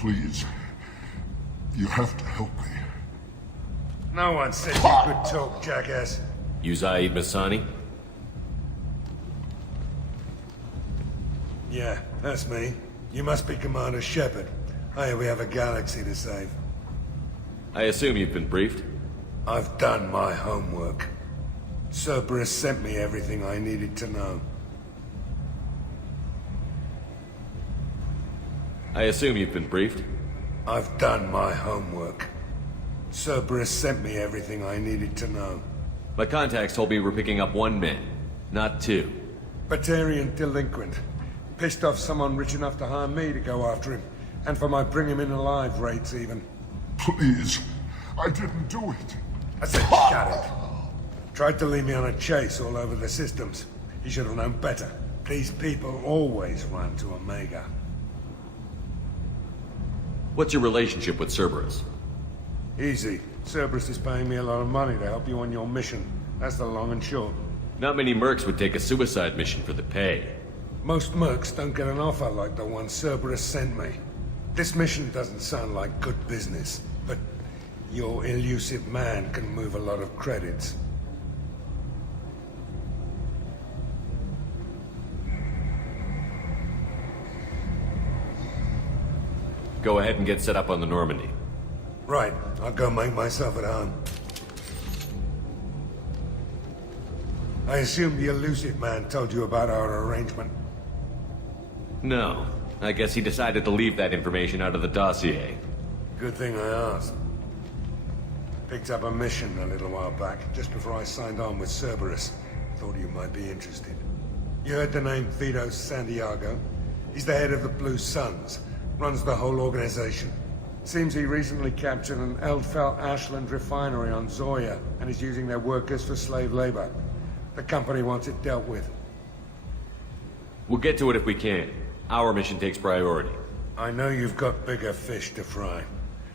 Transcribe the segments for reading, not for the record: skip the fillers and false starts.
Please. You have to help me. No one said you could talk, jackass. You Zaid Masani? Yeah, that's me. You must be Commander Shepard. Hey, we have a galaxy to save. I assume you've been briefed? I've done my homework. Cerberus sent me everything I needed to know. I assume you've been briefed? I've done my homework. Cerberus sent me everything I needed to know. My contacts told me we're picking up 1 man, not 2. Batarian delinquent. Pissed off someone rich enough to hire me to go after him. And for my bring him in alive rates even. Please. I didn't do it. I said shut it. Tried to lead me on a chase all over the systems. He should have known better. These people always run to Omega. What's your relationship with Cerberus? Easy. Cerberus is paying me a lot of money to help you on your mission. That's the long and short. Not many mercs would take a suicide mission for the pay. Most mercs don't get an offer like the one Cerberus sent me. This mission doesn't sound like good business, but your elusive man can move a lot of credits. Go ahead and get set up on the Normandy. Right, I'll go make myself at home. I assume the elusive man told you about our arrangement. No. I guess he decided to leave that information out of the dossier. Good thing I asked. Picked up a mission a little while back, just before I signed on with Cerberus. Thought you might be interested. You heard the name Vito Santiago? He's the head of the Blue Suns. Runs the whole organization. Seems he recently captured an Eldfell Ashland refinery on Zoya and is using their workers for slave labor. The company wants it dealt with. We'll get to it if we can. Our mission takes priority. I know you've got bigger fish to fry.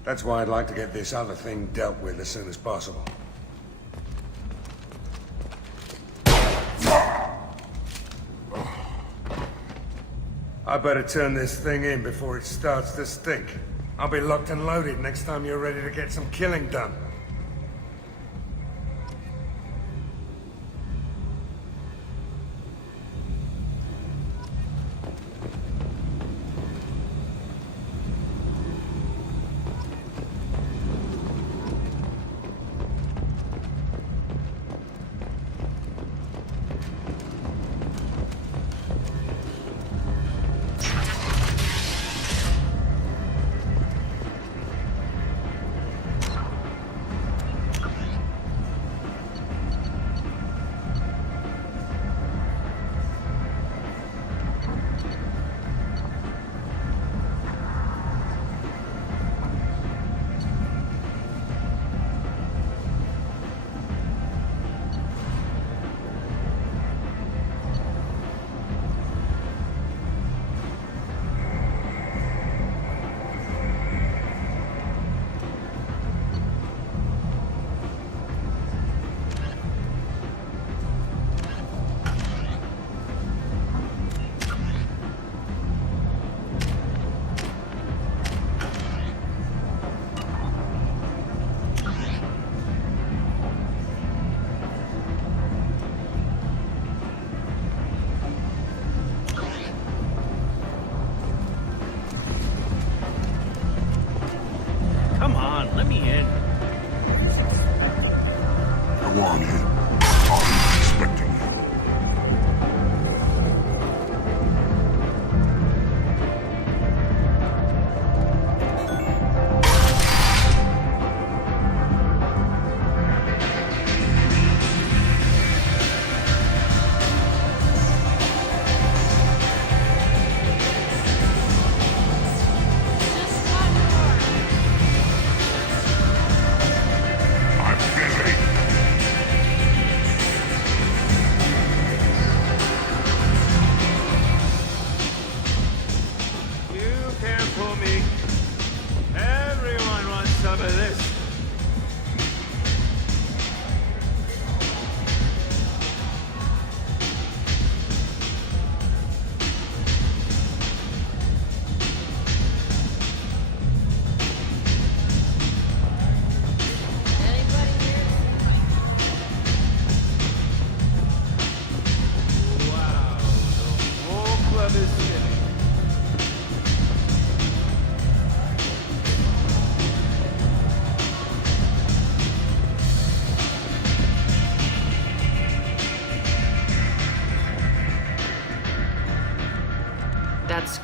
That's why I'd like to get this other thing dealt with as soon as possible. I better turn this thing in before it starts to stink. I'll be locked and loaded next time you're ready to get some killing done.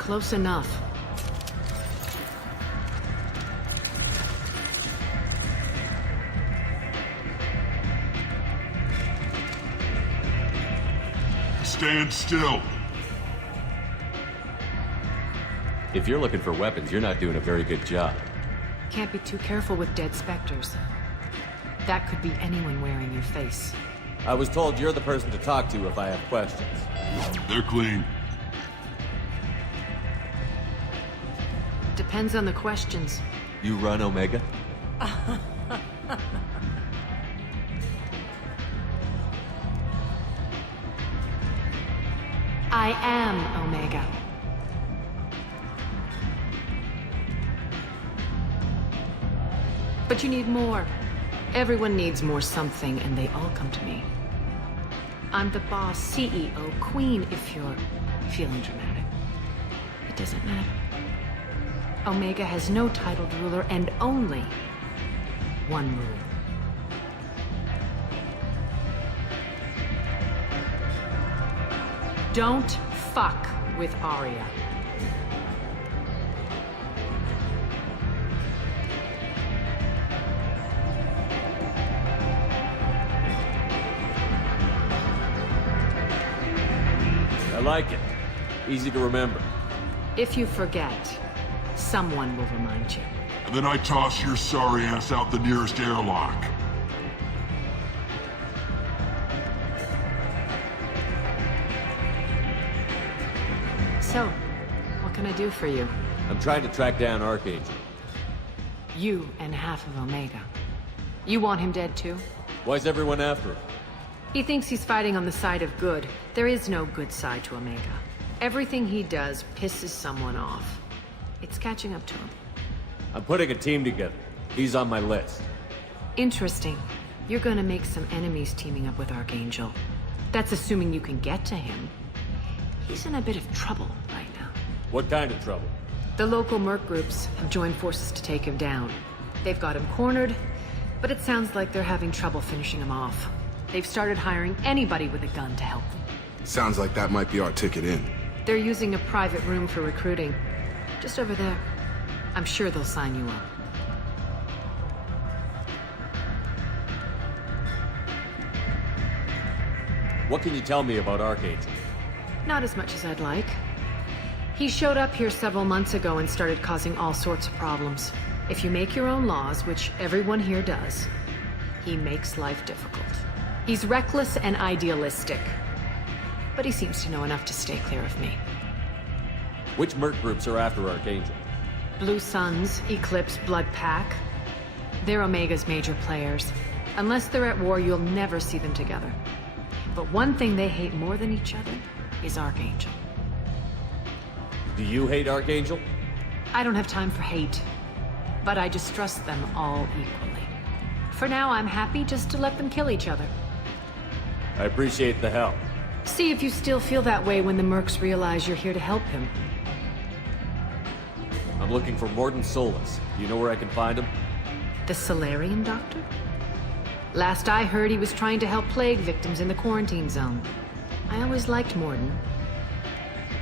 close enough. Stand still. If you're looking for weapons, you're not doing a very good job. Can't be too careful with dead specters. That could be anyone wearing your face. I was told you're the person to talk to if I have questions. They're clean. Depends on the questions. You run Omega? I am Omega. But you need more. Everyone needs more something, and they all come to me. I'm the boss, CEO, queen, if you're feeling dramatic. It doesn't matter. Omega has no titled ruler and only one rule. Don't fuck with Arya. I like it. Easy to remember. If you forget, someone will remind you. And then I toss your sorry ass out the nearest airlock. So, what can I do for you? I'm trying to track down Archangel. You and half of Omega. You want him dead too? Why's everyone after him? He thinks he's fighting on the side of good. There is no good side to Omega. Everything he does pisses someone off. It's catching up to him. I'm putting a team together. He's on my list. Interesting. You're gonna make some enemies teaming up with Archangel. That's assuming you can get to him. He's in a bit of trouble right now. What kind of trouble? The local merc groups have joined forces to take him down. They've got him cornered, but it sounds like they're having trouble finishing him off. They've started hiring anybody with a gun to help them. Sounds like that might be our ticket in. They're using a private room for recruiting. Just over there. I'm sure they'll sign you up. What can you tell me about Archangel? Not as much as I'd like. He showed up here several months ago and started causing all sorts of problems. If you make your own laws, which everyone here does, he makes life difficult. He's reckless and idealistic. But he seems to know enough to stay clear of me. Which merc groups are after Archangel? Blue Suns, Eclipse, Blood Pack. They're Omega's major players. Unless they're at war, you'll never see them together. But one thing they hate more than each other is Archangel. Do you hate Archangel? I don't have time for hate, but I distrust them all equally. For now, I'm happy just to let them kill each other. I appreciate the help. See if you still feel that way when the mercs realize you're here to help him. I'm looking for Mordin Solus. Do you know where I can find him? The Solarian doctor? Last I heard, he was trying to help plague victims in the quarantine zone. I always liked Mordin.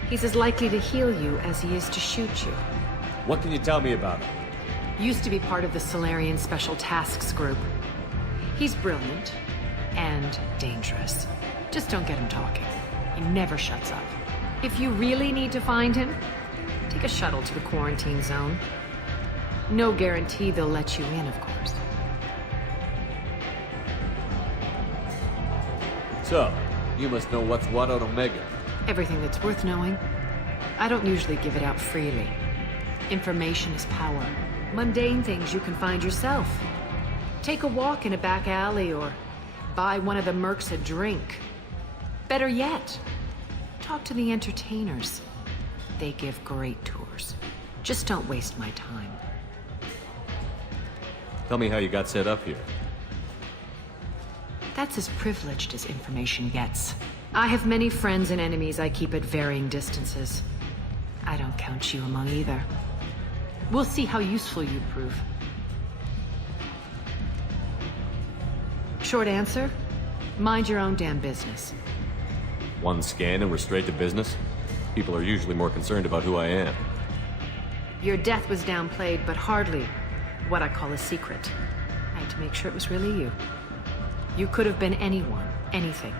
He's as likely to heal you as he is to shoot you. What can you tell me about him? Used to be part of the Solarian Special Tasks Group. He's brilliant and dangerous. Just don't get him talking. He never shuts up. If you really need to find him, take a shuttle to the quarantine zone. No guarantee they'll let you in, of course. So, you must know what's what on Omega. Everything that's worth knowing. I don't usually give it out freely. Information is power. Mundane things you can find yourself. Take a walk in a back alley or buy one of the mercs a drink. Better yet, talk to the entertainers. They give great tours. Just don't waste my time. Tell me how you got set up here. That's as privileged as information gets. I have many friends and enemies I keep at varying distances. I don't count you among either. We'll see how useful you prove. Short answer, mind your own damn business. One scan and we're straight to business? People are usually more concerned about who I am. Your death was downplayed, but hardly what I call a secret. I had to make sure it was really you. You could have been anyone, anything.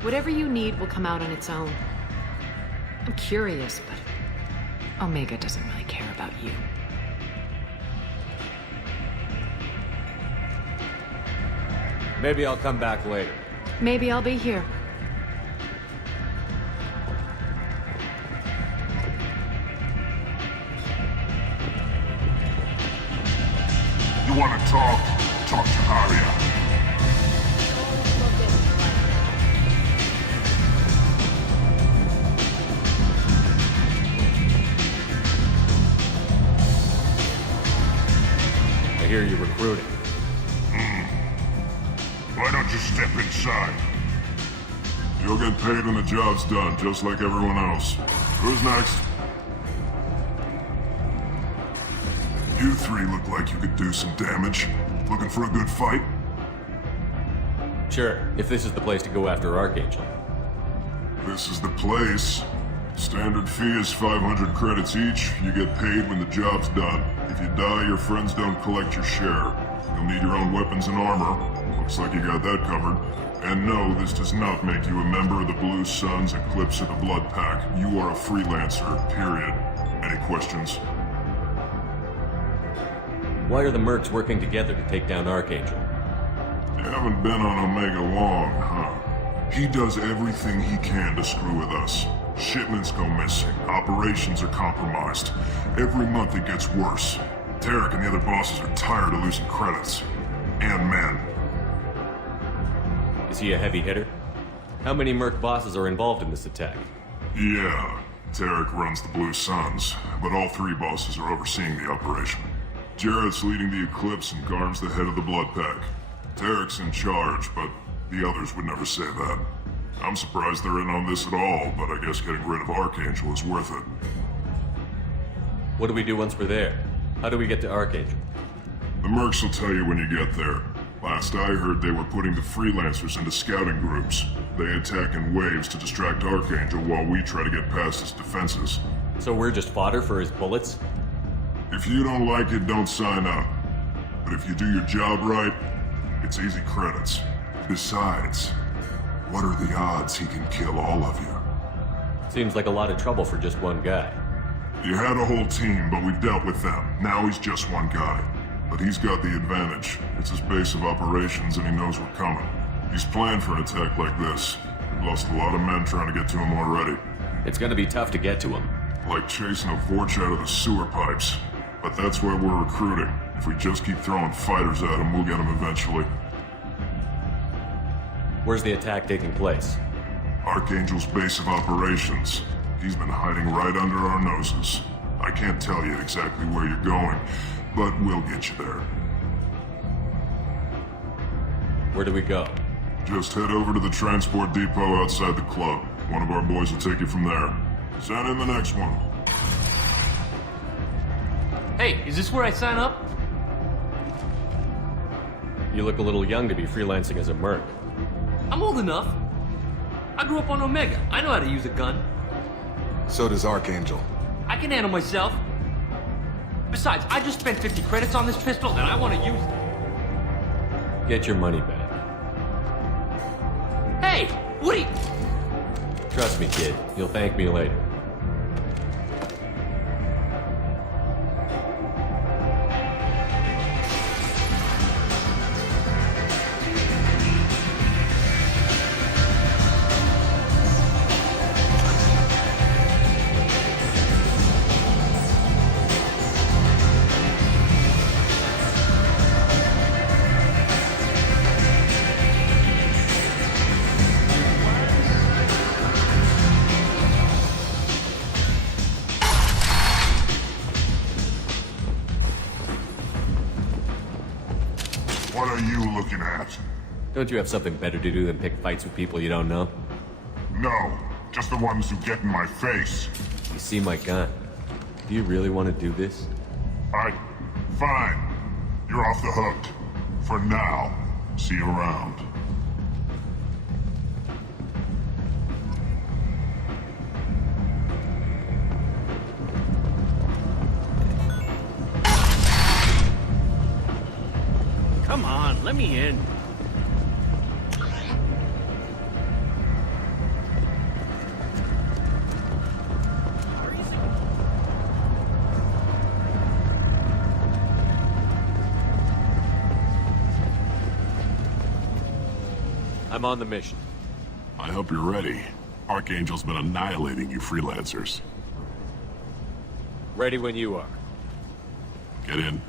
Whatever you need will come out on its own. I'm curious, but Omega doesn't really care about you. Maybe I'll come back later. Maybe I'll be here. You want to talk? Talk to Arya. I hear you're recruiting. Why don't you step inside? You'll get paid when the job's done, just like everyone else. Who's next? You three look like you could do some damage. Looking for a good fight? Sure, if this is the place to go after Archangel. This is the place. Standard fee is 500 credits each. You get paid when the job's done. If you die, your friends don't collect your share. You'll need your own weapons and armor. Looks like you got that covered. And no, this does not make you a member of the Blue Suns, Eclipse, or the Blood Pack. You are a freelancer, period. Any questions? Why are the mercs working together to take down Archangel? You haven't been on Omega long, huh? He does everything he can to screw with us. Shipments go missing. Operations are compromised. Every month it gets worse. Tarek and the other bosses are tired of losing credits. And men. Is he a heavy hitter? How many merc bosses are involved in this attack? Yeah, Tarek runs the Blue Suns, but all three bosses are overseeing the operation. Jarrett's leading the Eclipse and Garm's the head of the Blood Pack. Tarek's in charge, but the others would never say that. I'm surprised they're in on this at all, but I guess getting rid of Archangel is worth it. What do we do once we're there? How do we get to Archangel? The mercs will tell you when you get there. Last I heard, they were putting the freelancers into scouting groups. They attack in waves to distract Archangel while we try to get past his defenses. So we're just fodder for his bullets? If you don't like it, don't sign up. But if you do your job right, it's easy credits. Besides, what are the odds he can kill all of you? Seems like a lot of trouble for just one guy. You had a whole team, but we dealt with them. Now he's just one guy. But he's got the advantage. It's his base of operations and he knows we're coming. He's planned for an attack like this. We've lost a lot of men trying to get to him already. It's gonna be tough to get to him. Like chasing a Vorch out of the sewer pipes. But that's why we're recruiting. If we just keep throwing fighters at him, we'll get him eventually. Where's the attack taking place? Archangel's base of operations. He's been hiding right under our noses. I can't tell you exactly where you're going, but we'll get you there. Where do we go? Just head over to the transport depot outside the club. One of our boys will take you from there. Send in the next one. Hey, is this where I sign up? You look a little young to be freelancing as a merc. I'm old enough. I grew up on Omega. I know how to use a gun. So does Archangel. I can handle myself. Besides, I just spent 50 credits on this pistol and I want to use it. Get your money back. Hey, what are you... Trust me, kid. You'll thank me later. What are you looking at? Don't you have something better to do than pick fights with people you don't know? No, just the ones who get in my face. You see my gun. Do you really want to do this? Fine. You're off the hook. For now. See you around. Come on, let me in. I'm on the mission. I hope you're ready. Archangel's been annihilating you freelancers. Ready when you are. Get in.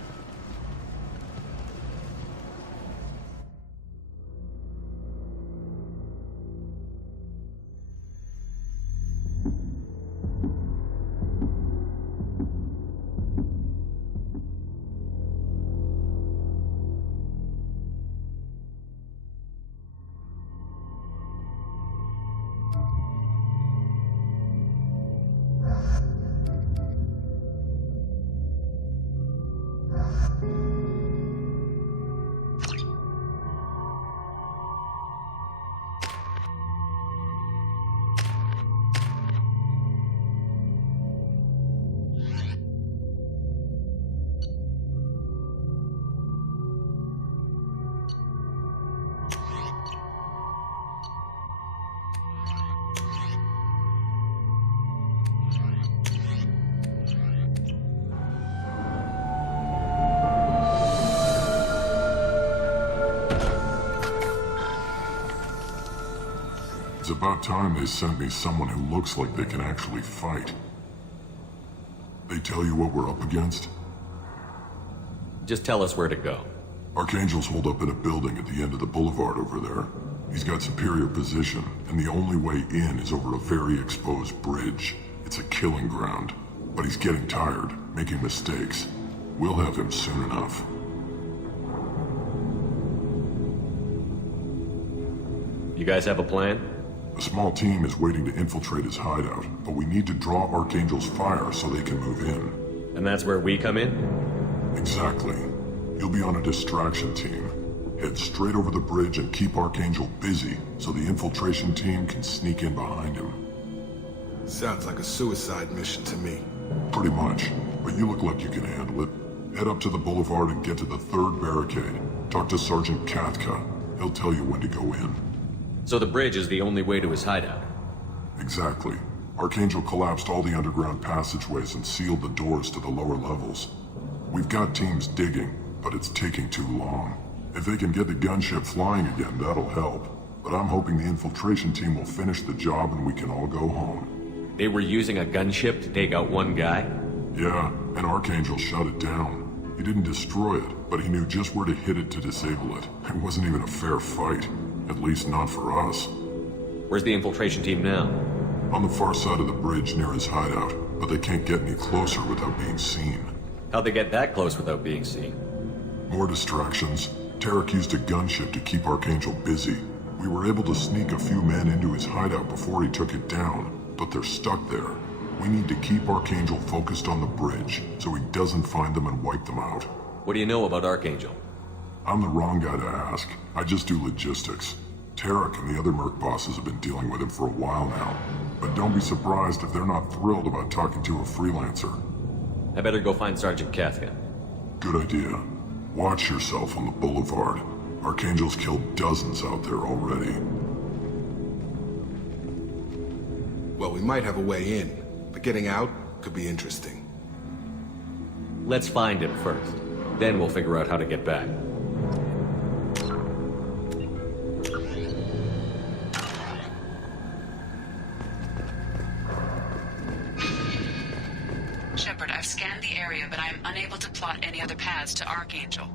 It's about time they sent me someone who looks like they can actually fight. They tell you what we're up against? Just tell us where to go. Archangel's holed up in a building at the end of the boulevard over there. He's got superior position, and the only way in is over a very exposed bridge. It's a killing ground. But he's getting tired, making mistakes. We'll have him soon enough. You guys have a plan? A small team is waiting to infiltrate his hideout, but we need to draw Archangel's fire so they can move in. And that's where we come in? Exactly. You'll be on a distraction team. Head straight over the bridge and keep Archangel busy so the infiltration team can sneak in behind him. Sounds like a suicide mission to me. Pretty much, but you look like you can handle it. Head up to the boulevard and get to the third barricade. Talk to Sergeant Katka. He'll tell you when to go in. So the bridge is the only way to his hideout? Exactly. Archangel collapsed all the underground passageways and sealed the doors to the lower levels. We've got teams digging, but it's taking too long. If they can get the gunship flying again, that'll help. But I'm hoping the infiltration team will finish the job and we can all go home. They were using a gunship to take out one guy? Yeah, and Archangel shut it down. He didn't destroy it, but he knew just where to hit it to disable it. It wasn't even a fair fight. At least not for us. Where's the infiltration team now? On the far side of the bridge near his hideout, but they can't get any closer without being seen. How'd they get that close without being seen? More distractions. Tarek used a gunship to keep Archangel busy. We were able to sneak a few men into his hideout before he took it down, but they're stuck there. We need to keep Archangel focused on the bridge, so he doesn't find them and wipe them out. What do you know about Archangel? I'm the wrong guy to ask. I just do logistics. Tarek and the other merc bosses have been dealing with him for a while now. But don't be surprised if they're not thrilled about talking to a freelancer. I better go find Sergeant Katka. Good idea. Watch yourself on the boulevard. Archangel's killed dozens out there already. Well, we might have a way in, but getting out could be interesting. Let's find him first. Then we'll figure out how to get back. Shepard, I've scanned the area, but I am unable to plot any other paths to Archangel.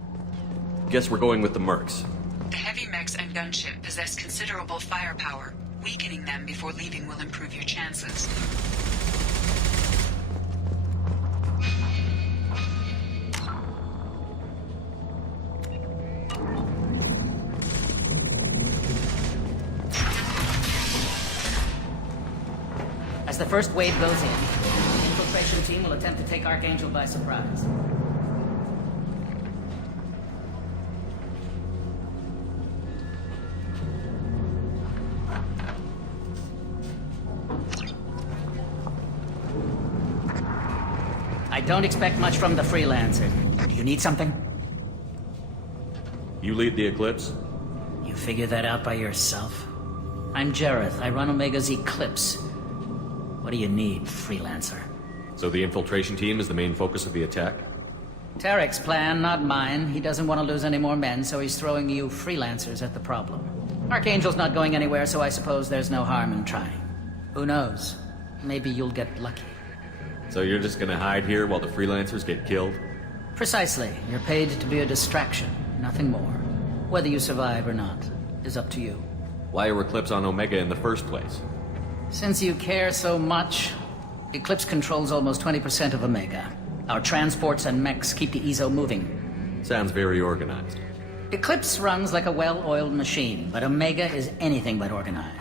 Guess we're going with the mercs. The heavy mechs and gunship possess considerable firepower. Weakening them before leaving will improve your chances. As the first wave goes in, the infiltration team will attempt to take Archangel by surprise. I don't expect much from the freelancer. Do you need something? You lead the Eclipse? You figured that out by yourself? I'm Jareth. I run Omega's Eclipse. What do you need, freelancer? So the infiltration team is the main focus of the attack? Tarek's plan, not mine. He doesn't want to lose any more men, so he's throwing you freelancers at the problem. Archangel's not going anywhere, so I suppose there's no harm in trying. Who knows? Maybe you'll get lucky. So you're just gonna hide here while the freelancers get killed? Precisely. You're paid to be a distraction, nothing more. Whether you survive or not is up to you. Why are Eclipse on Omega in the first place? Since you care so much, Eclipse controls almost 20% of Omega. Our transports and mechs keep the EZO moving. Sounds very organized. Eclipse runs like a well-oiled machine, but Omega is anything but organized.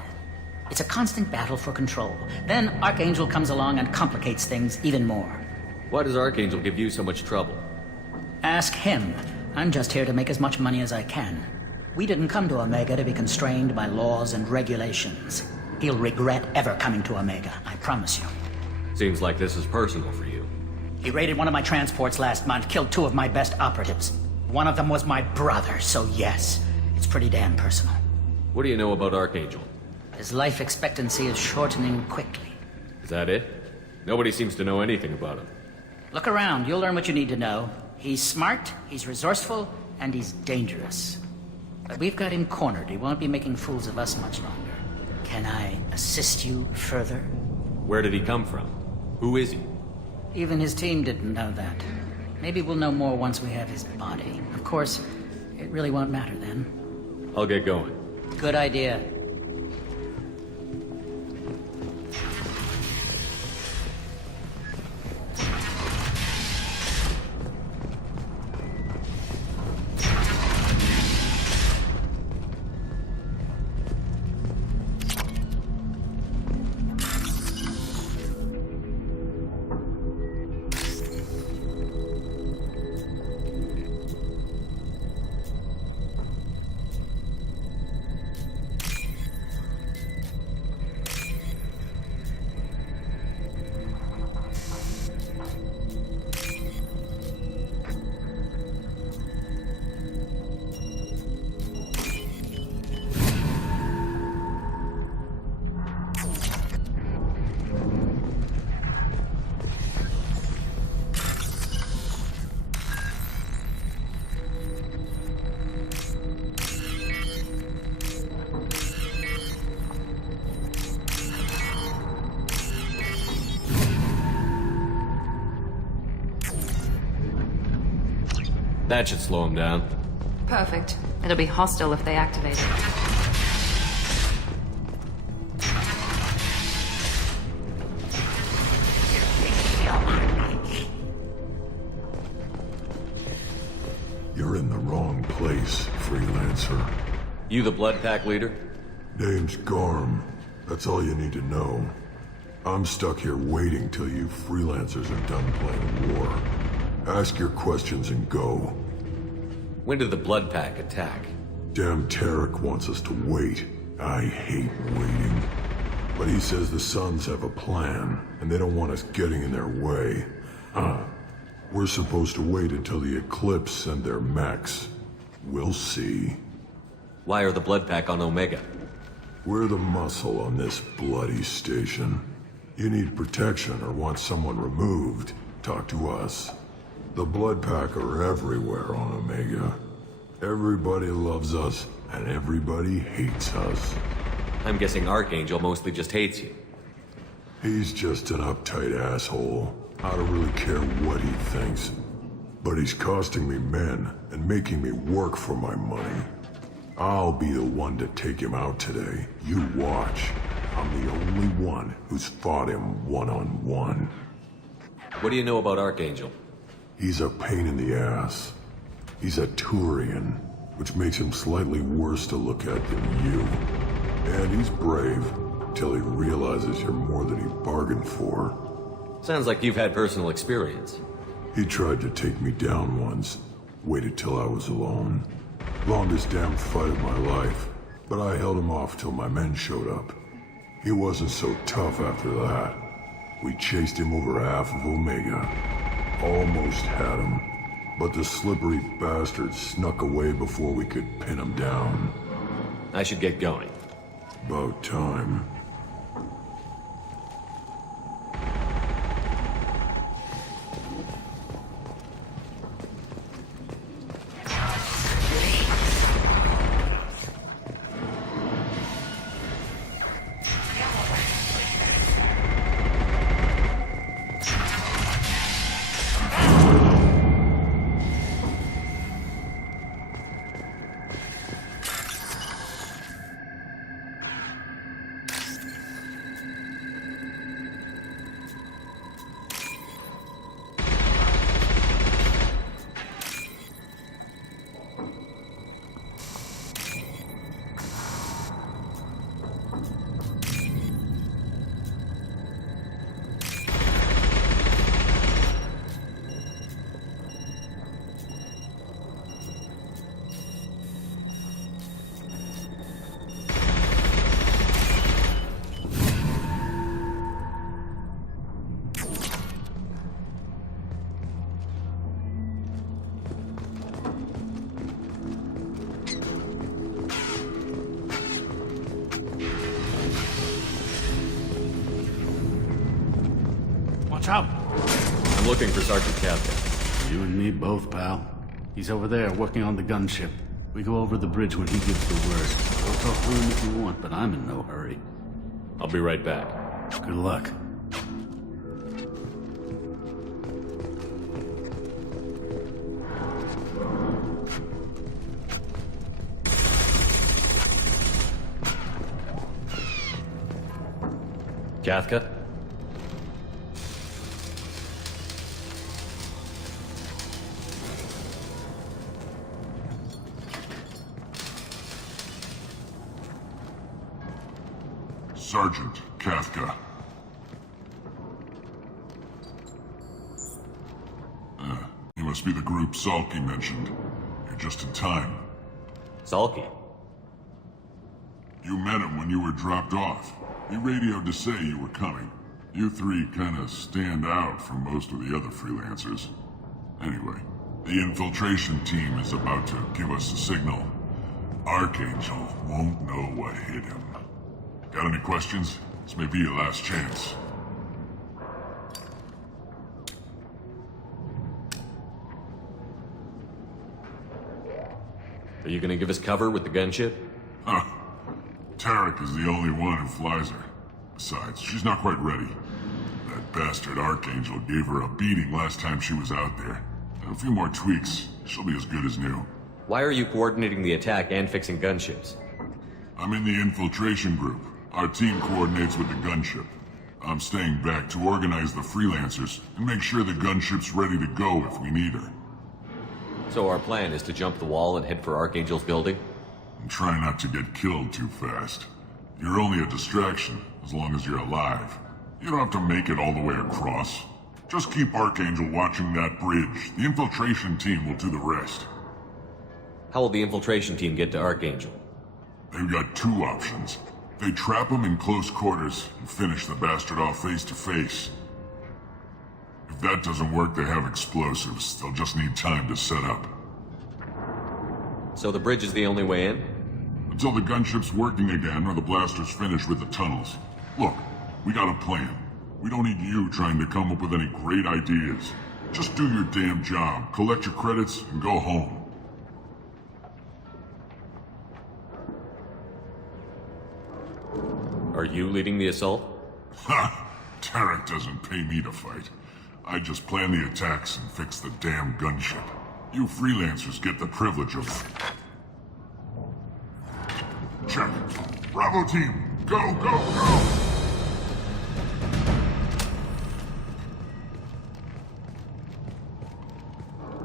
It's a constant battle for control. Then Archangel comes along and complicates things even more. Why does Archangel give you so much trouble? Ask him. I'm just here to make as much money as I can. We didn't come to Omega to be constrained by laws and regulations. He'll regret ever coming to Omega, I promise you. Seems like this is personal for you. He raided one of my transports last month, killed 2 of my best operatives. One of them was my brother, so yes, it's pretty damn personal. What do you know about Archangel? His life expectancy is shortening quickly. Is that it? Nobody seems to know anything about him. Look around, you'll learn what you need to know. He's smart, he's resourceful, and he's dangerous. But we've got him cornered. He won't be making fools of us much longer. Can I assist you further? Where did he come from? Who is he? Even his team didn't know that. Maybe we'll know more once we have his body. Of course, it really won't matter then. I'll get going. Good idea. That should slow him down. Perfect. It'll be hostile if they activate it. You're in the wrong place, freelancer. You the Blood Pack leader? Name's Garm. That's all you need to know. I'm stuck here waiting till you freelancers are done playing war. Ask your questions and go. When did the Blood Pack attack? Damn Tarek wants us to wait. I hate waiting. But he says the Suns have a plan, and they don't want us getting in their way. We're supposed to wait until the Eclipse send their mechs. We'll see. Why are the Blood Pack on Omega? We're the muscle on this bloody station. You need protection or want someone removed, talk to us. The Blood Pack are everywhere on Omega. Everybody loves us, and everybody hates us. I'm guessing Archangel mostly just hates you. He's just an uptight asshole. I don't really care what he thinks. But he's costing me men, and making me work for my money. I'll be the one to take him out today. You watch. I'm the only one who's fought him one-on-one. What do you know about Archangel? He's a pain in the ass. He's a Turian, which makes him slightly worse to look at than you. And he's brave, till he realizes you're more than he bargained for. Sounds like you've had personal experience. He tried to take me down once. Waited till I was alone. Longest damn fight of my life. But I held him off till my men showed up. He wasn't so tough after that. We chased him over half of Omega. Almost had him. But the slippery bastard snuck away before we could pin him down. I should get going. About time. Watch out! I'm looking for Sergeant Kafka. You and me both, pal. He's over there working on the gunship. We go over the bridge when he gives the word. We'll talk to him if you want, but I'm in no hurry. I'll be right back. Good luck. Kafka? Sergeant Kafka. You must be the group Salky mentioned. You're just in time. Salky? You met him when you were dropped off. He radioed to say you were coming. You three kinda stand out from most of the other freelancers. Anyway, the infiltration team is about to give us a signal. Archangel won't know what hit him. Got any questions? This may be your last chance. Are you gonna give us cover with the gunship? Huh. Tarek is the only one who flies her. Besides, she's not quite ready. That bastard Archangel gave her a beating last time she was out there. A few more tweaks, she'll be as good as new. Why are you coordinating the attack and fixing gunships? I'm in the infiltration group. Our team coordinates with the gunship. I'm staying back to organize the freelancers and make sure the gunship's ready to go if we need her. So our plan is to jump the wall and head for Archangel's building? And try not to get killed too fast. You're only a distraction, as long as you're alive. You don't have to make it all the way across. Just keep Archangel watching that bridge. The infiltration team will do the rest. How will the infiltration team get to Archangel? They've got two options. They trap him in close quarters and finish the bastard off face to face. If that doesn't work, they have explosives. They'll just need time to set up. So the bridge is the only way in? Until the gunship's working again or the blasters finish with the tunnels. Look, we got a plan. We don't need you trying to come up with any great ideas. Just do your damn job, collect your credits, and go home. Are you leading the assault? Ha! Tarek doesn't pay me to fight. I just plan the attacks and fix the damn gunship. You freelancers get the privilege of it. Check. Bravo team, go, go, go!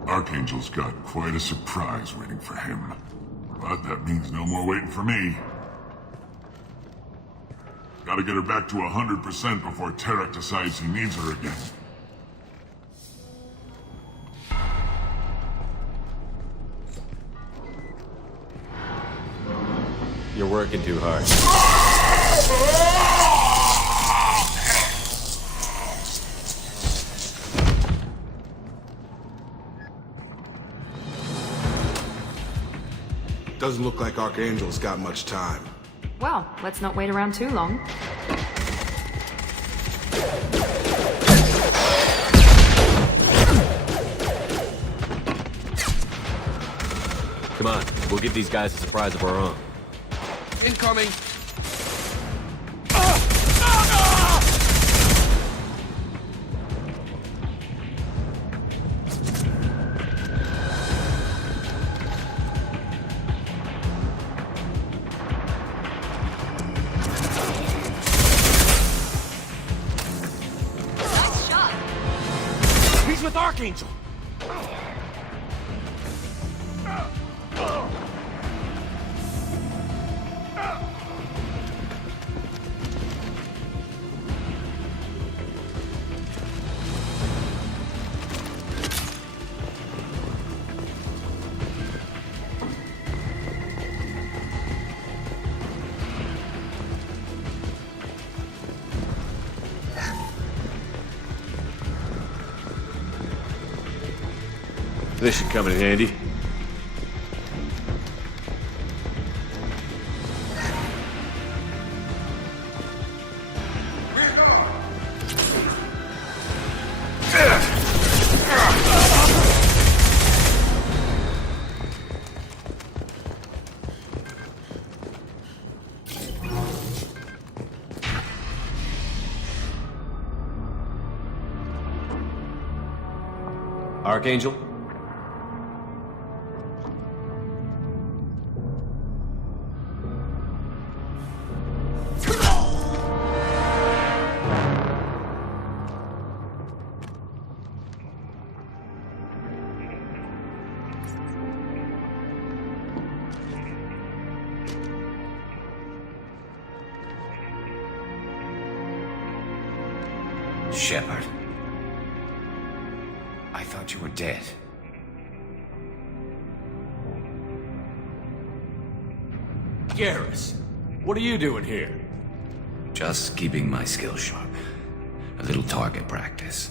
Archangel's got quite a surprise waiting for him. But that means no more waiting for me. Gotta get her back to 100% before Tarek decides he needs her again. You're working too hard. Doesn't look like Archangel's got much time. Well, let's not wait around too long. Come on, we'll give these guys a surprise of our own. Incoming! Nice shot. He's with Archangel! This should come in handy. Archangel? Shepard. I thought you were dead. Garrus, what are you doing here? Just keeping my skills sharp. A little target practice.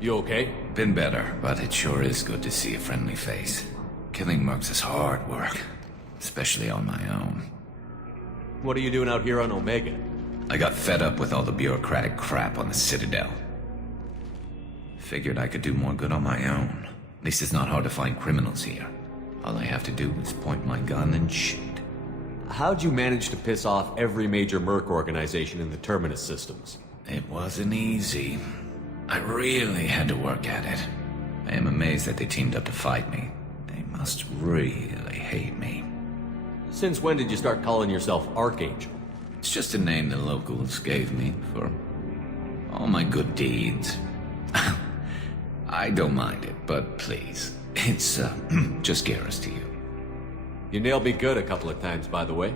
You okay? Been better, but it sure is good to see a friendly face. Killing mercs is hard work, especially on my own. What are you doing out here on Omega? I got fed up with all the bureaucratic crap on the Citadel. Figured I could do more good on my own. At least it's not hard to find criminals here. All I have to do is point my gun and shoot. How'd you manage to piss off every major merc organization in the Terminus systems? It wasn't easy. I really had to work at it. I am amazed that they teamed up to fight me. They must really hate me. Since when did you start calling yourself Archangel? It's just a name the locals gave me for all my good deeds. I don't mind it, but please, it's just Garrus to you. You nailed me good a couple of times, by the way.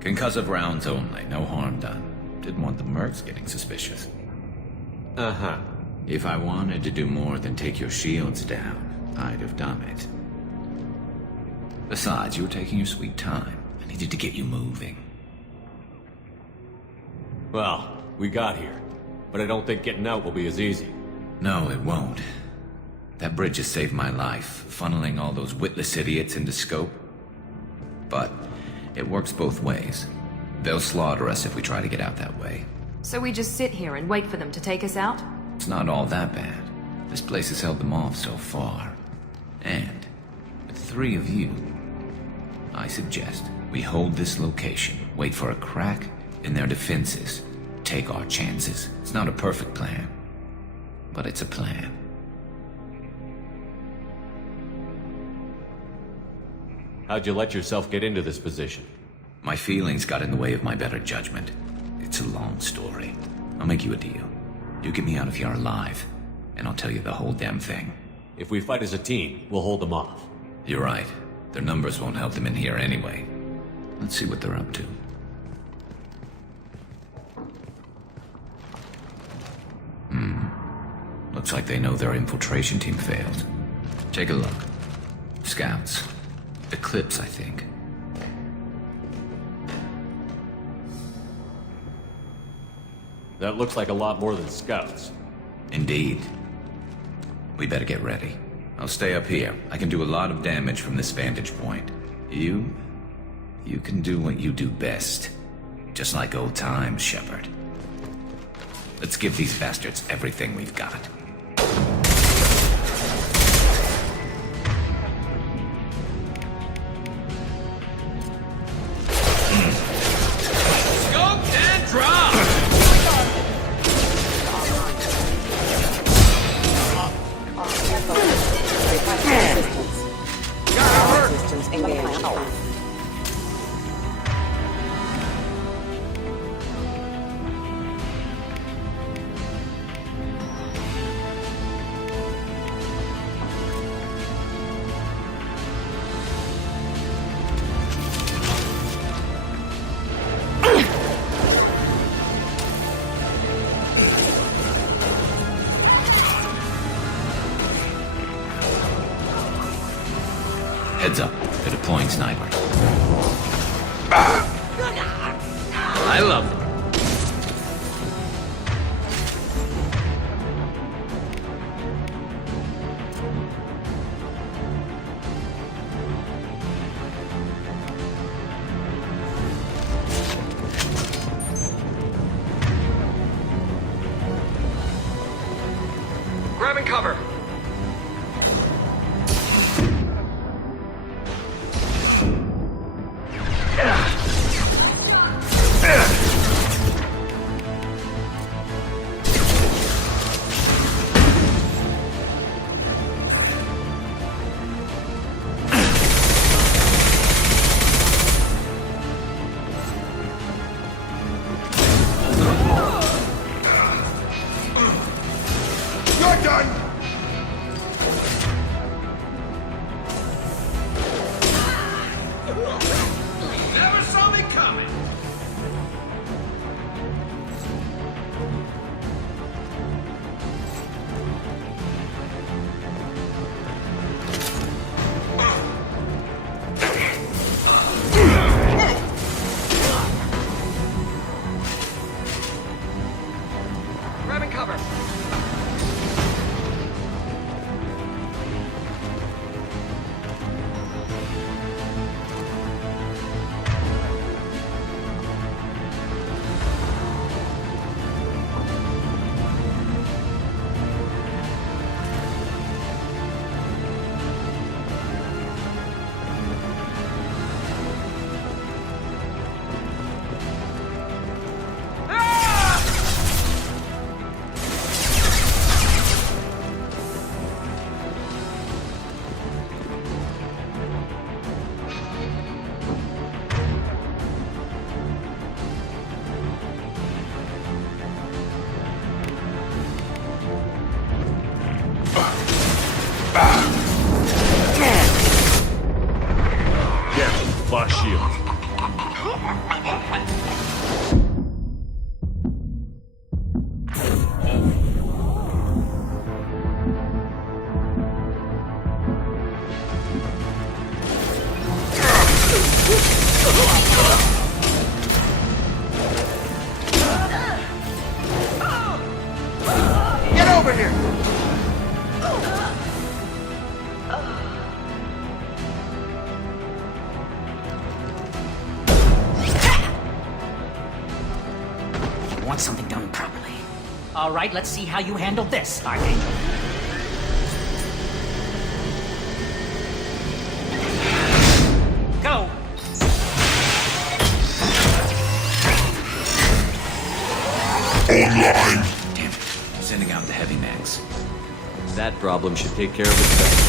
Concussive rounds only, no harm done. Didn't want the mercs getting suspicious. Uh-huh. If I wanted to do more than take your shields down, I'd have done it. Besides, you were taking your sweet time. I needed to get you moving. Well, we got here. But I don't think getting out will be as easy. No, it won't. That bridge has saved my life, funneling all those witless idiots into scope. But it works both ways. They'll slaughter us if we try to get out that way. So we just sit here and wait for them to take us out? It's not all that bad. This place has held them off so far. And with 3 of you, I suggest we hold this location, wait for a crack in their defenses, take our chances. It's not a perfect plan, but it's a plan. How'd you let yourself get into this position? My feelings got in the way of my better judgment. It's a long story. I'll make you a deal. You get me out of here alive, and I'll tell you the whole damn thing. If we fight as a team, we'll hold them off. You're right. Their numbers won't help them in here anyway. Let's see what they're up to. Looks like they know their infiltration team failed. Take a look. Scouts. Eclipse, I think. That looks like a lot more than scouts. Indeed. We better get ready. I'll stay up here. I can do a lot of damage from this vantage point. You can do what you do best. Just like old times, Shepard. Let's give these bastards everything we've got. Scoped and dropped! Systems engaged. Heads up, they're deploying snipers. I love them. Grabbing cover. Never saw me coming. Grabbing cover. Get over here! You want something done properly. All right, let's see how you handle this, Archangel. Go! Damn it. I'm sending out the heavy mags. That problem should take care of itself.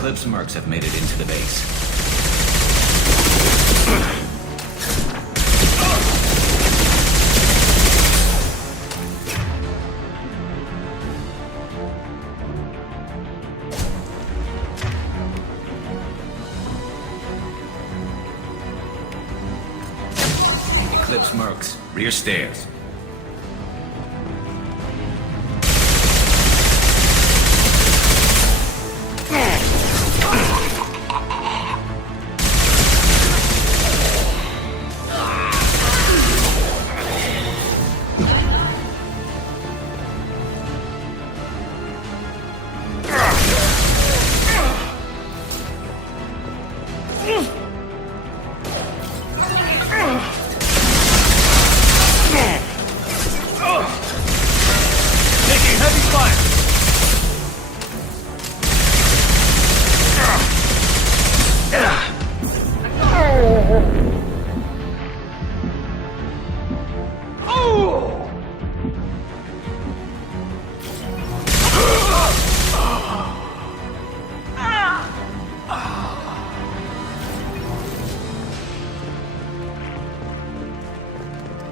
Eclipse mercs have made it into the base. Eclipse mercs, rear stairs.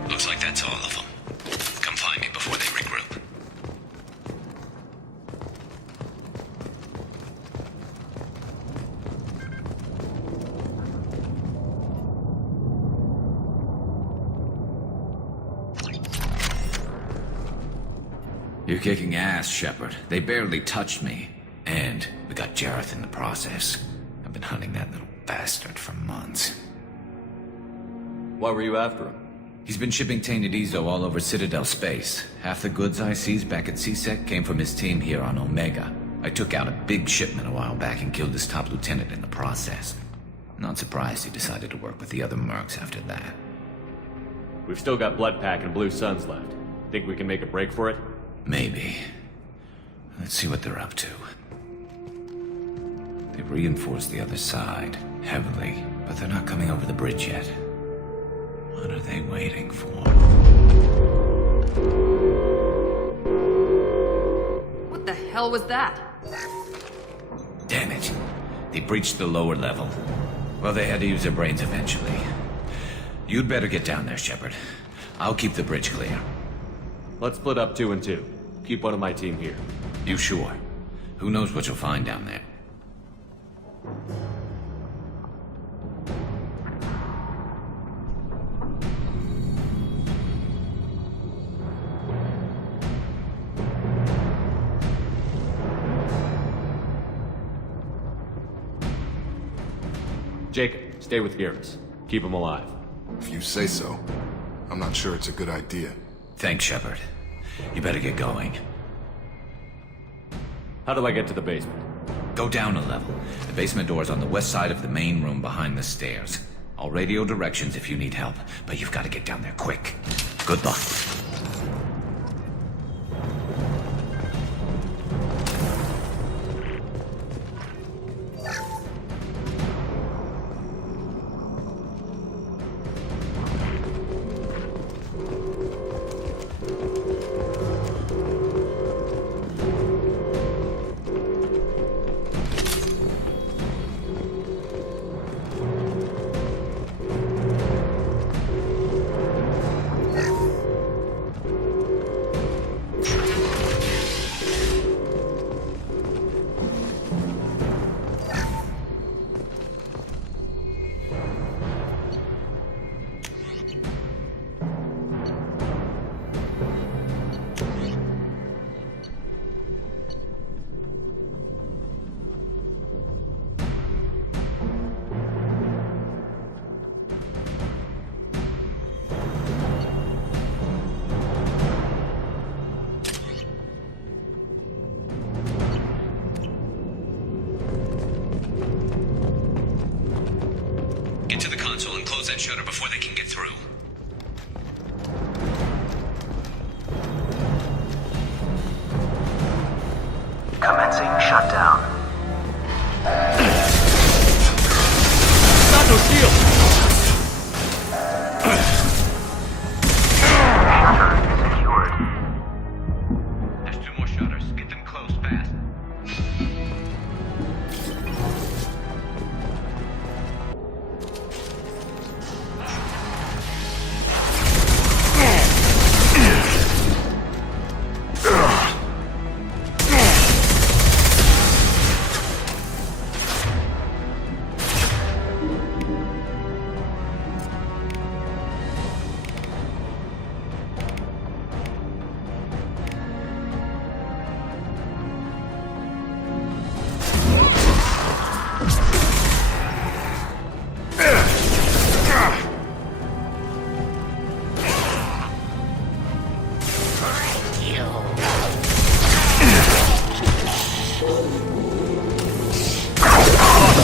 Looks like that's all of them. Come find me before they regroup. You're kicking ass, Shepard. They barely touched me. And we got Jareth in the process. I've been hunting that little bastard for months. Why were you after him? He's been shipping tainted Ezo all over Citadel space. Half the goods I seized back at CSEC came from his team here on Omega. I took out a big shipment a while back and killed his top lieutenant in the process. Not surprised he decided to work with the other mercs after that. We've still got Bloodpack and Blue Suns left. Think we can make a break for it? Maybe. Let's see what they're up to. They've reinforced the other side, heavily, but they're not coming over the bridge yet. What are they waiting for? What the hell was that? Damn it. They breached the lower level. Well, they had to use their brains eventually. You'd better get down there, Shepard. I'll keep the bridge clear. Let's split up 2 and 2. Keep one of my team here. You sure? Who knows what you'll find down there? Jacob, stay with Garrus. Keep him alive. If you say so. I'm not sure it's a good idea. Thanks, Shepard. You better get going. How do I get to the basement? Go down a level. The basement door's on the west side of the main room behind the stairs. I'll radio directions if you need help, but you've got to get down there quick. Good luck. Get to the console and close that shutter before they can get through. Commencing shutdown. Not no shield! Shutter secured. There's 2 more shutters. Get them closed fast.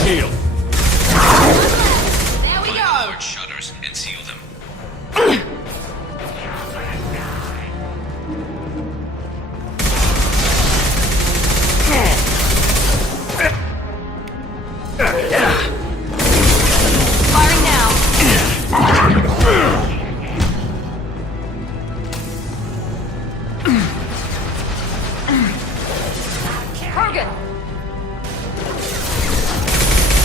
Shield. There we go! Large shutters and seal them. Firing now. Kurgan!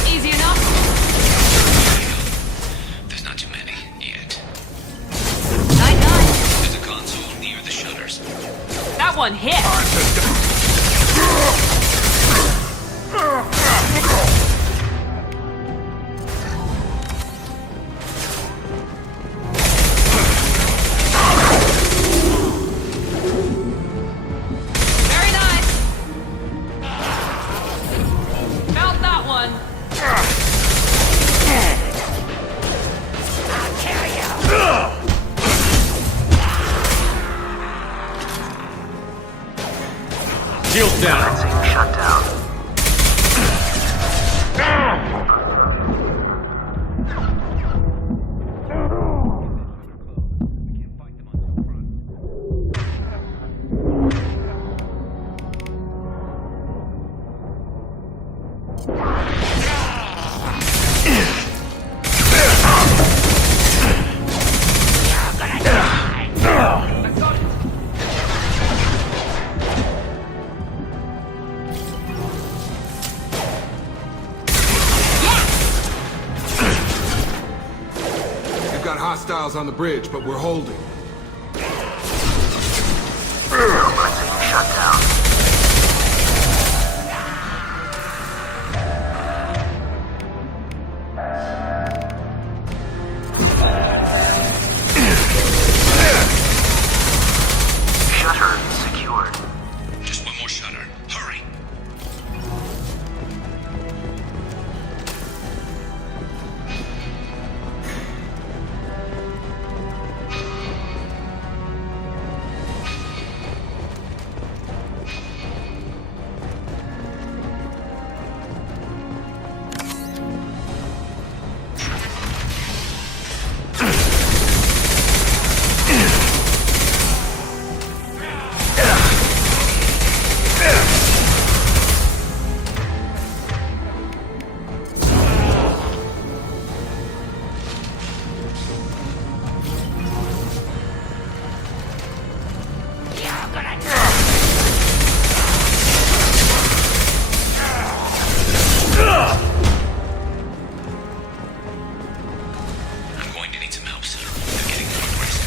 Easy enough? There's not too many yet. Night night. There's a console near the shutters. That one hit! Very nice! Felt that one! Shield down. Commencing shutdown. We've got hostiles on the bridge, but we're holding. Commencing shutdown. Shutter secured. Just one more shutter. Hurry. I'm going to need some help, sir. They're getting more aggressive.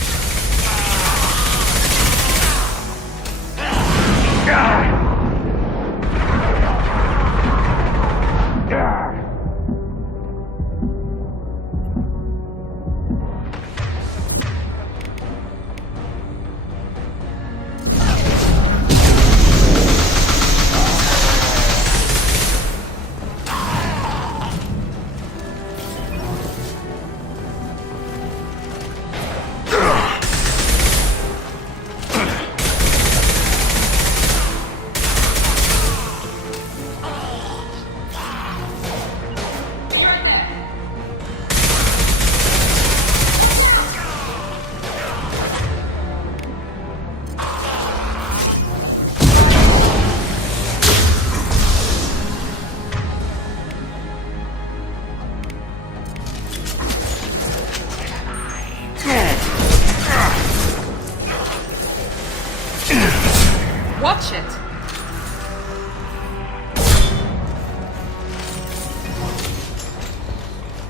Watch it!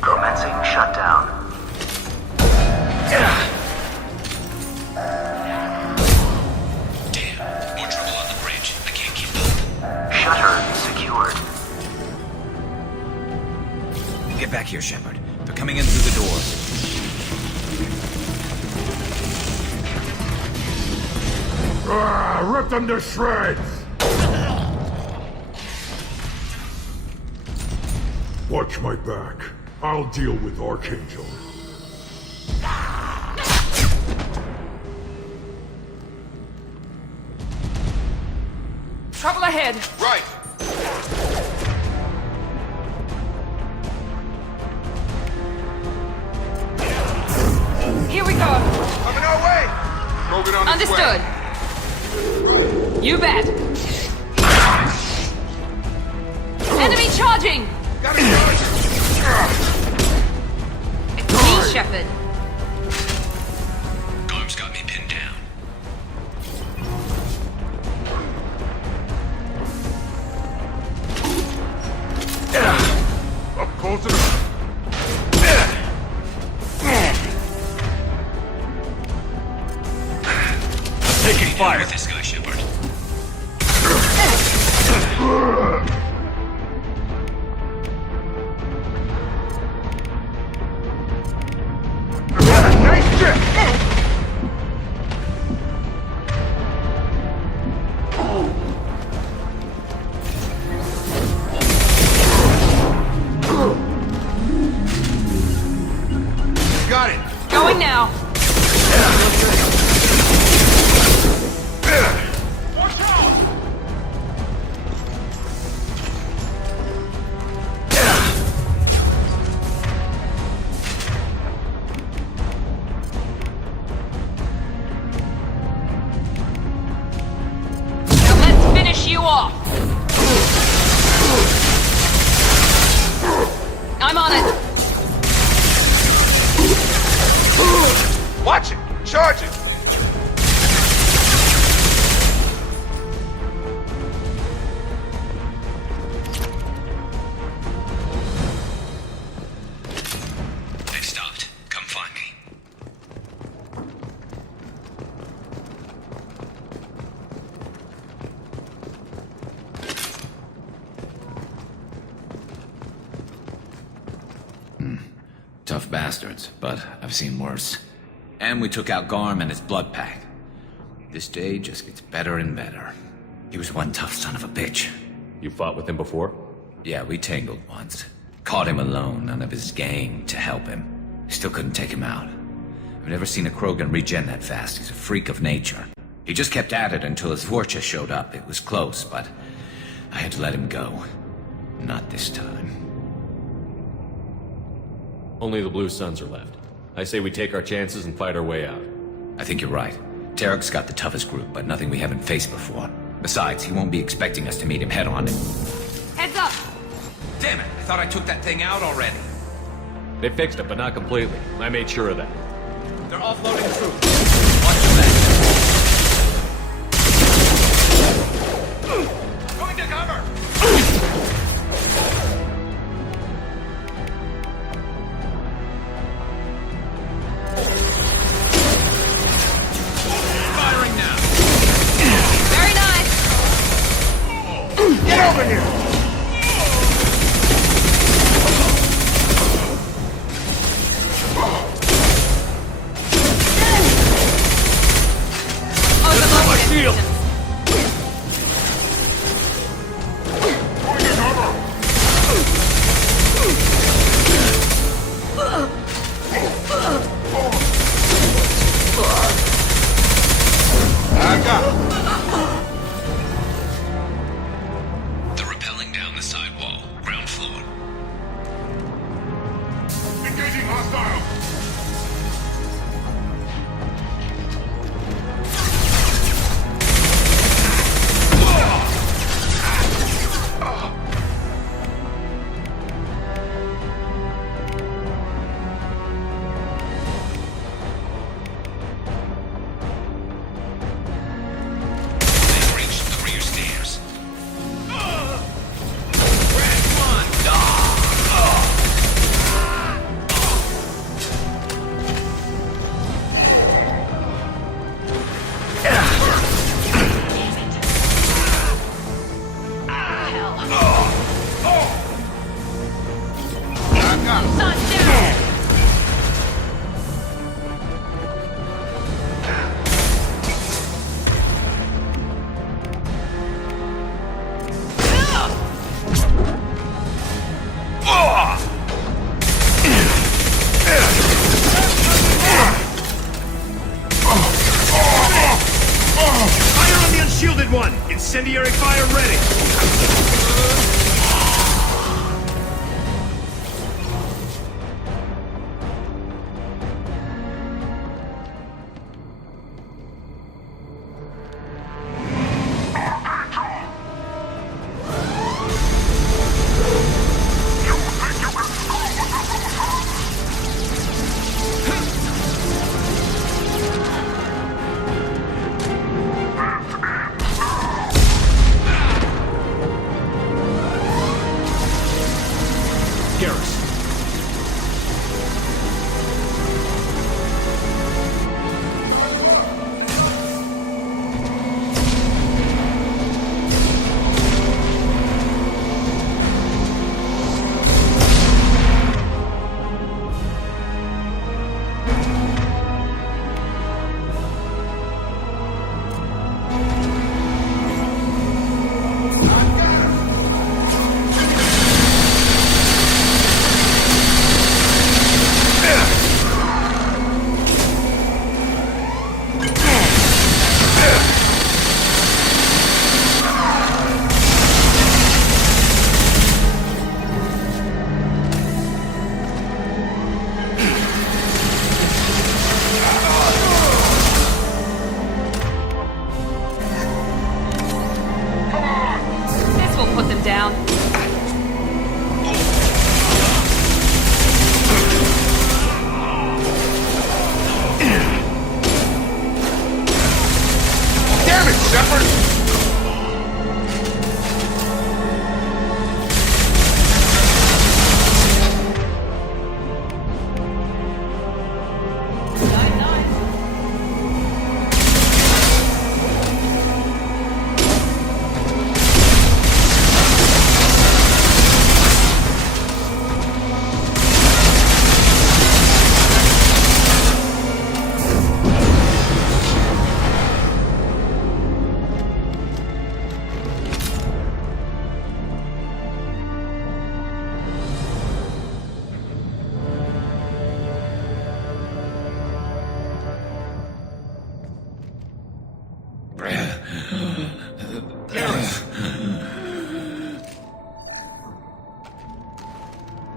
Commencing shutdown. Damn, more trouble on the bridge. I can't keep up. Shutter secured. Get back here, Shepard. They're coming in through the door. Rip them to shreds! Watch my back. I'll deal with Archangel. Trouble ahead! Right! Krogan on its way. Understood. You bet. Enemy charging! Got it, George. It's me, Shepard. Garm's got me pinned down. Up close to the... Taking fire. This guy, Shepard. Nice trip! Got it! Going now. Now let's finish you off. I'm on it. Watch it! Charge it! They've stopped. Come find me. Tough bastards, but I've seen worse. And we took out Garm and his blood pack. This day just gets better and better. He was one tough son of a bitch. You fought with him before? Yeah, we tangled once. Caught him alone, none of his gang to help him. Still couldn't take him out. I've never seen a Krogan regen that fast. He's a freak of nature. He just kept at it until his Vorcha showed up. It was close, but I had to let him go. Not this time. Only the Blue Suns are left. I say we take our chances and fight our way out. I think you're right. Tarek's got the toughest group, but nothing we haven't faced before. Besides, he won't be expecting us to meet him head-on. Heads up. Damn it! I thought I took that thing out already. They fixed it, but not completely. I made sure of that. They're offloading troops. Watch your back. Going to cover! Firing now. Very nice. Get over here! Overloading shield. systems. I got it. They're rappelling down the side wall. Ground floor. Engaging hostile! They've reached the rear stairs. Red one! I got it. Sun down. Fire on the unshielded one! Incendiary fire ready!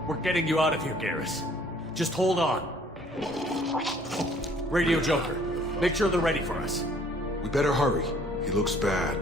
We're getting you out of here, Garrus. Just hold on. Radio Joker, make sure they're ready for us. We better hurry. He looks bad.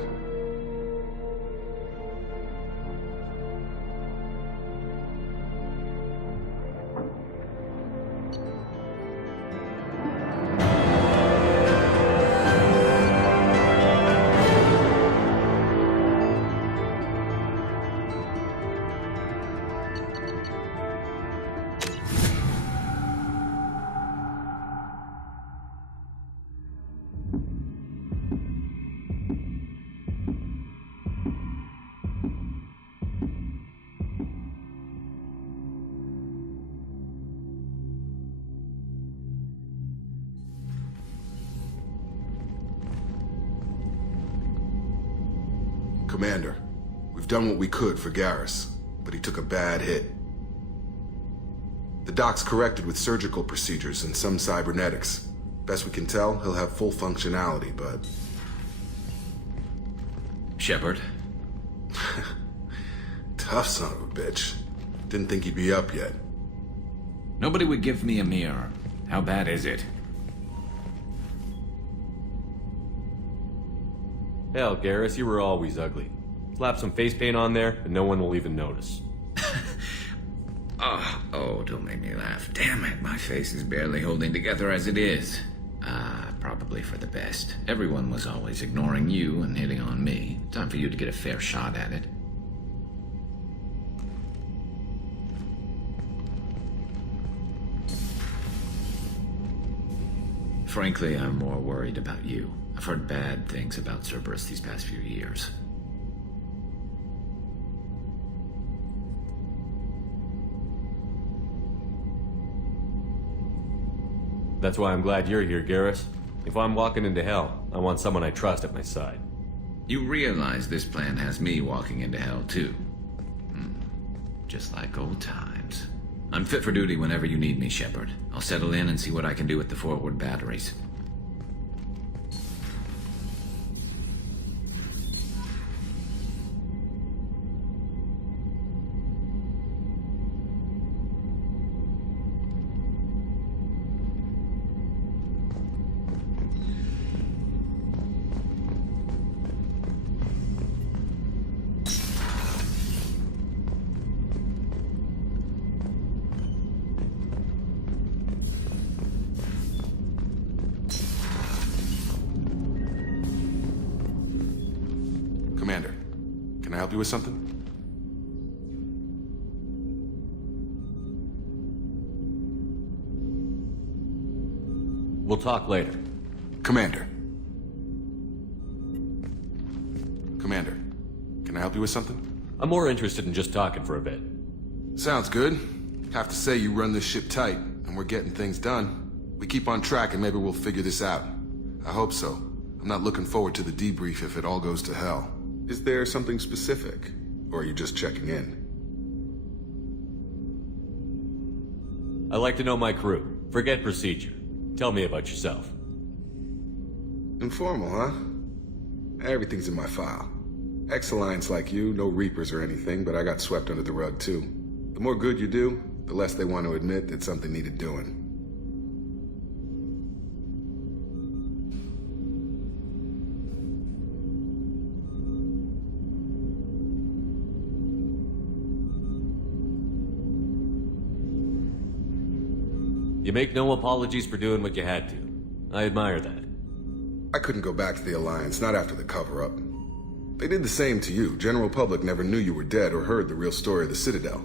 Commander, we've done what we could for Garrus, but he took a bad hit. The doc's corrected with surgical procedures and some cybernetics. Best we can tell, he'll have full functionality, but... Shepard? Tough son of a bitch. Didn't think he'd be up yet. Nobody would give me a mirror. How bad is it? Hell, Garrus, you were always ugly. Slap some face paint on there, and no one will even notice. Oh, don't make me laugh. Damn it, my face is barely holding together as it is. Probably for the best. Everyone was always ignoring you and hitting on me. Time for you to get a fair shot at it. Frankly, I'm more worried about you. I've heard bad things about Cerberus these past few years. That's why I'm glad you're here, Garrus. If I'm walking into hell, I want someone I trust at my side. You realize this plan has me walking into hell, too. Just like old times. I'm fit for duty whenever you need me, Shepard. I'll settle in and see what I can do with the forward batteries. Commander, can I help you with something? We'll talk later. Commander. Commander, can I help you with something? I'm more interested in just talking for a bit. Sounds good. Have to say you run this ship tight, and we're getting things done. We keep on track and maybe we'll figure this out. I hope so. I'm not looking forward to the debrief if it all goes to hell. Is there something specific? Or are you just checking in? I like to know my crew. Forget procedure. Tell me about yourself. Informal, huh? Everything's in my file. Ex-Alliance like you, no Reapers or anything, but I got swept under the rug too. The more good you do, the less they want to admit that something needed doing. You make no apologies for doing what you had to. I admire that. I couldn't go back to the Alliance, not after the cover-up. They did the same to you. General public never knew you were dead or heard the real story of the Citadel.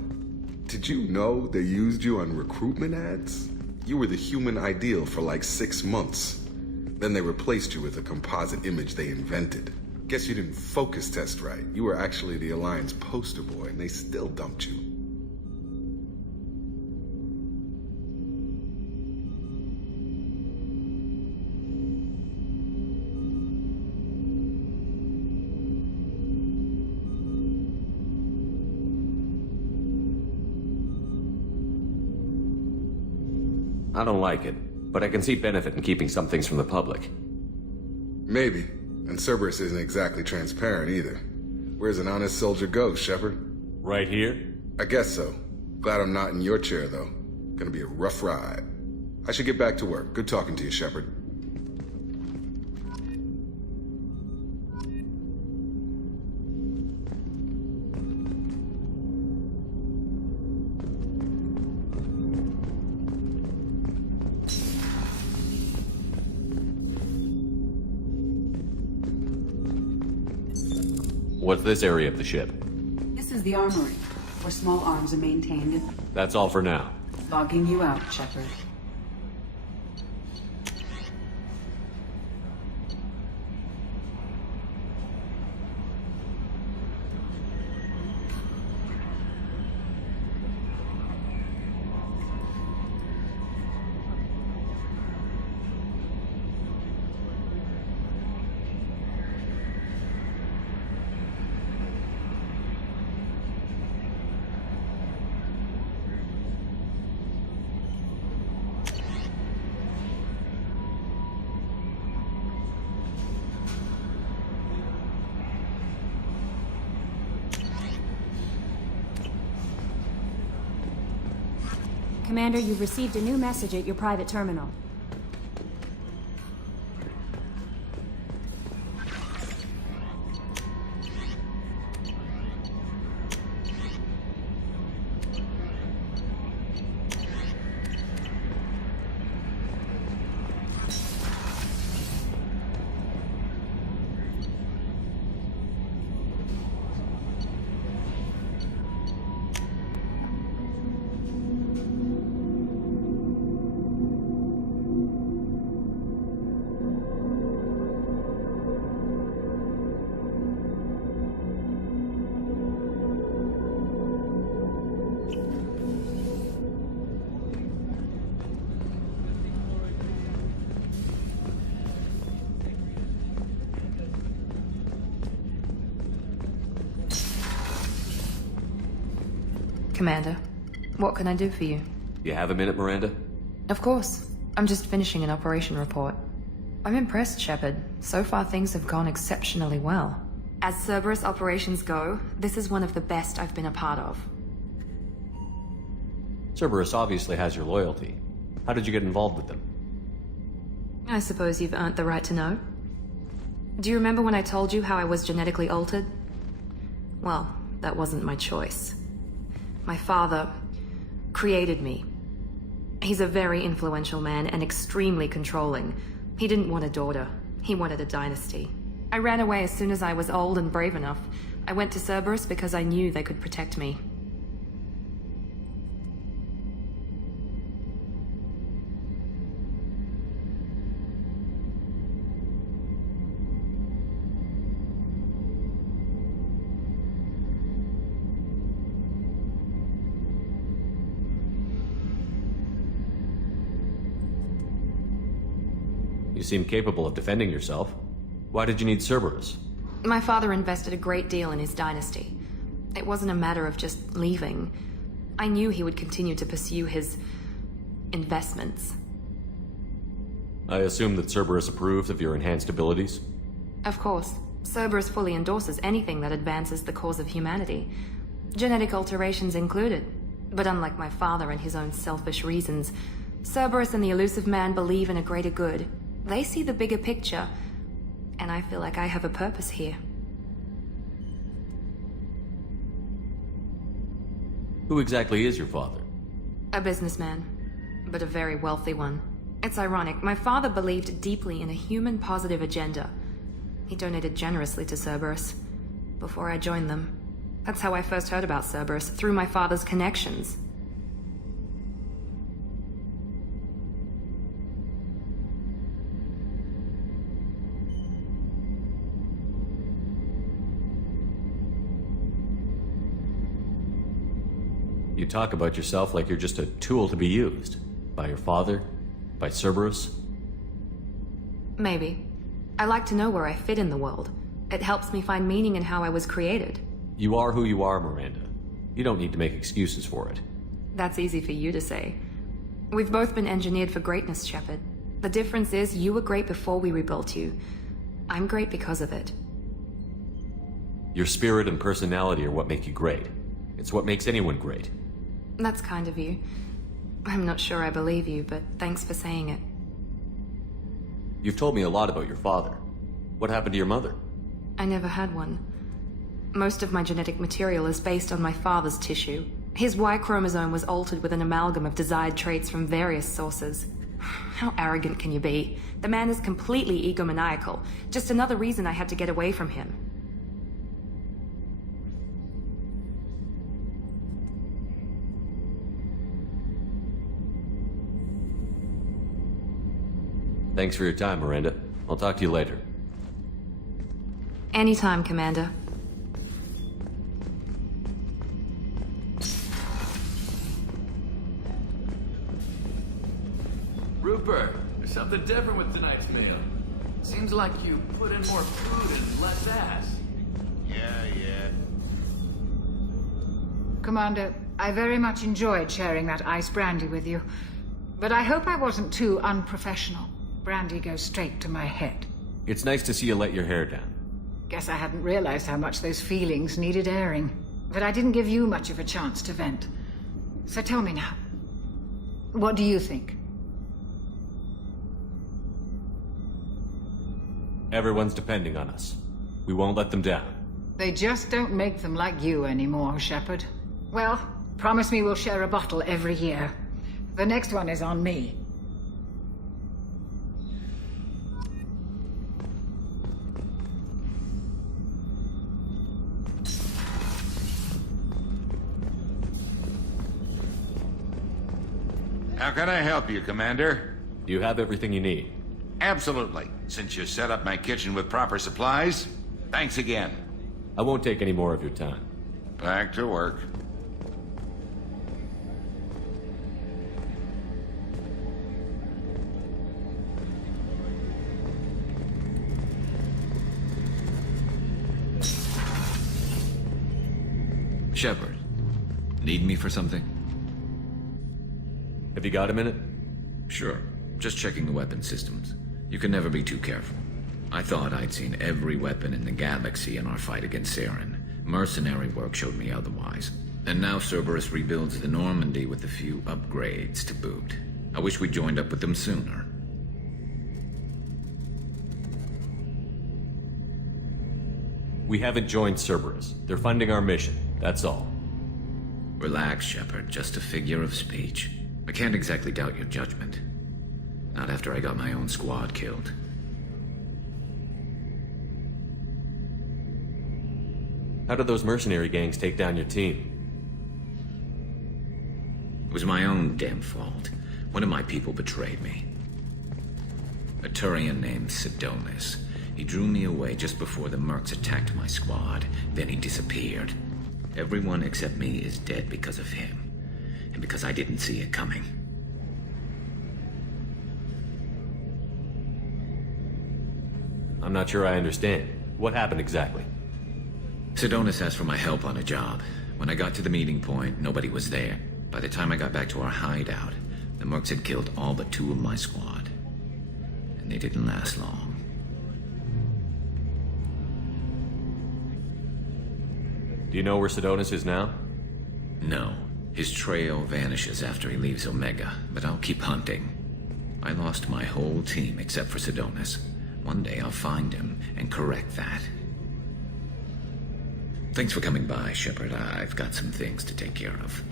Did you know they used you on recruitment ads? You were the human ideal for like 6 months. Then they replaced you with a composite image they invented. Guess you didn't focus test right. You were actually the Alliance poster boy, and they still dumped you. I don't like it, but I can see benefit in keeping some things from the public. Maybe. And Cerberus isn't exactly transparent either. Where's an honest soldier go, Shepard? Right here? I guess so. Glad I'm not in your chair, though. Gonna be a rough ride. I should get back to work. Good talking to you, Shepard. What's this area of the ship? This is the armory, where small arms are maintained. That's all for now. Logging you out, Shepard. Commander, you've received a new message at your private terminal. Commander, what can I do for you? You have a minute, Miranda? Of course. I'm just finishing an operation report. I'm impressed, Shepard. So far things have gone exceptionally well. As Cerberus operations go, this is one of the best I've been a part of. Cerberus obviously has your loyalty. How did you get involved with them? I suppose you've earned the right to know. Do you remember when I told you how I was genetically altered? Well, that wasn't my choice. My father created me. He's a very influential man and extremely controlling. He didn't want a daughter. He wanted a dynasty. I ran away as soon as I was old and brave enough. I went to Cerberus because I knew they could protect me. You seem capable of defending yourself. Why did you need Cerberus? My father invested a great deal in his dynasty. It wasn't a matter of just leaving. I knew he would continue to pursue his investments. I assume that Cerberus approved of your enhanced abilities? Of course. Cerberus fully endorses anything that advances the cause of humanity. Genetic alterations included. But unlike my father and his own selfish reasons, Cerberus and the Elusive Man believe in a greater good. They see the bigger picture, and I feel like I have a purpose here. Who exactly is your father? A businessman, but a very wealthy one. It's ironic, my father believed deeply in a human-positive agenda. He donated generously to Cerberus before I joined them. That's how I first heard about Cerberus, through my father's connections. You talk about yourself like you're just a tool to be used. By your father? By Cerberus? Maybe. I like to know where I fit in the world. It helps me find meaning in how I was created. You are who you are, Miranda. You don't need to make excuses for it. That's easy for you to say. We've both been engineered for greatness, Shepard. The difference is you were great before we rebuilt you. I'm great because of it. Your spirit and personality are what make you great. It's what makes anyone great. That's kind of you. I'm not sure I believe you, but thanks for saying it. You've told me a lot about your father. What happened to your mother? I never had one. Most of my genetic material is based on my father's tissue. His Y chromosome was altered with an amalgam of desired traits from various sources. How arrogant can you be? The man is completely egomaniacal. Just another reason I had to get away from him. Thanks for your time, Miranda. I'll talk to you later. Anytime, Commander. Rupert, there's something different with tonight's meal. Seems like you put in more food and less ass. Yeah. Commander, I very much enjoyed sharing that ice brandy with you. But I hope I wasn't too unprofessional. Brandy goes straight to my head. It's nice to see you let your hair down. Guess I hadn't realized how much those feelings needed airing. But I didn't give you much of a chance to vent. So tell me now. What do you think? Everyone's depending on us. We won't let them down. They just don't make them like you anymore, Shepard. Well, promise me we'll share a bottle every year. The next one is on me. How can I help you, Commander? You have everything you need. Absolutely. Since you set up my kitchen with proper supplies, thanks again. I won't take any more of your time. Back to work. Shepard, need me for something? Have you got a minute? Sure. Just checking the weapon systems. You can never be too careful. I thought I'd seen every weapon in the galaxy in our fight against Saren. Mercenary work showed me otherwise. And now Cerberus rebuilds the Normandy with a few upgrades to boot. I wish we'd joined up with them sooner. We haven't joined Cerberus. They're funding our mission. That's all. Relax, Shepard. Just a figure of speech. I can't exactly doubt your judgment. Not after I got my own squad killed. How did those mercenary gangs take down your team? It was my own damn fault. One of my people betrayed me. A Turian named Sidonis. He drew me away just before the mercs attacked my squad. Then he disappeared. Everyone except me is dead because of him. And because I didn't see it coming. I'm not sure I understand. What happened exactly? Sidonis asked for my help on a job. When I got to the meeting point, nobody was there. By the time I got back to our hideout, the mercs had killed all but 2 of my squad. And they didn't last long. Do you know where Sidonis is now? No. His trail vanishes after he leaves Omega, but I'll keep hunting. I lost my whole team except for Sidonis. One day I'll find him and correct that. Thanks for coming by, Shepard. I've got some things to take care of.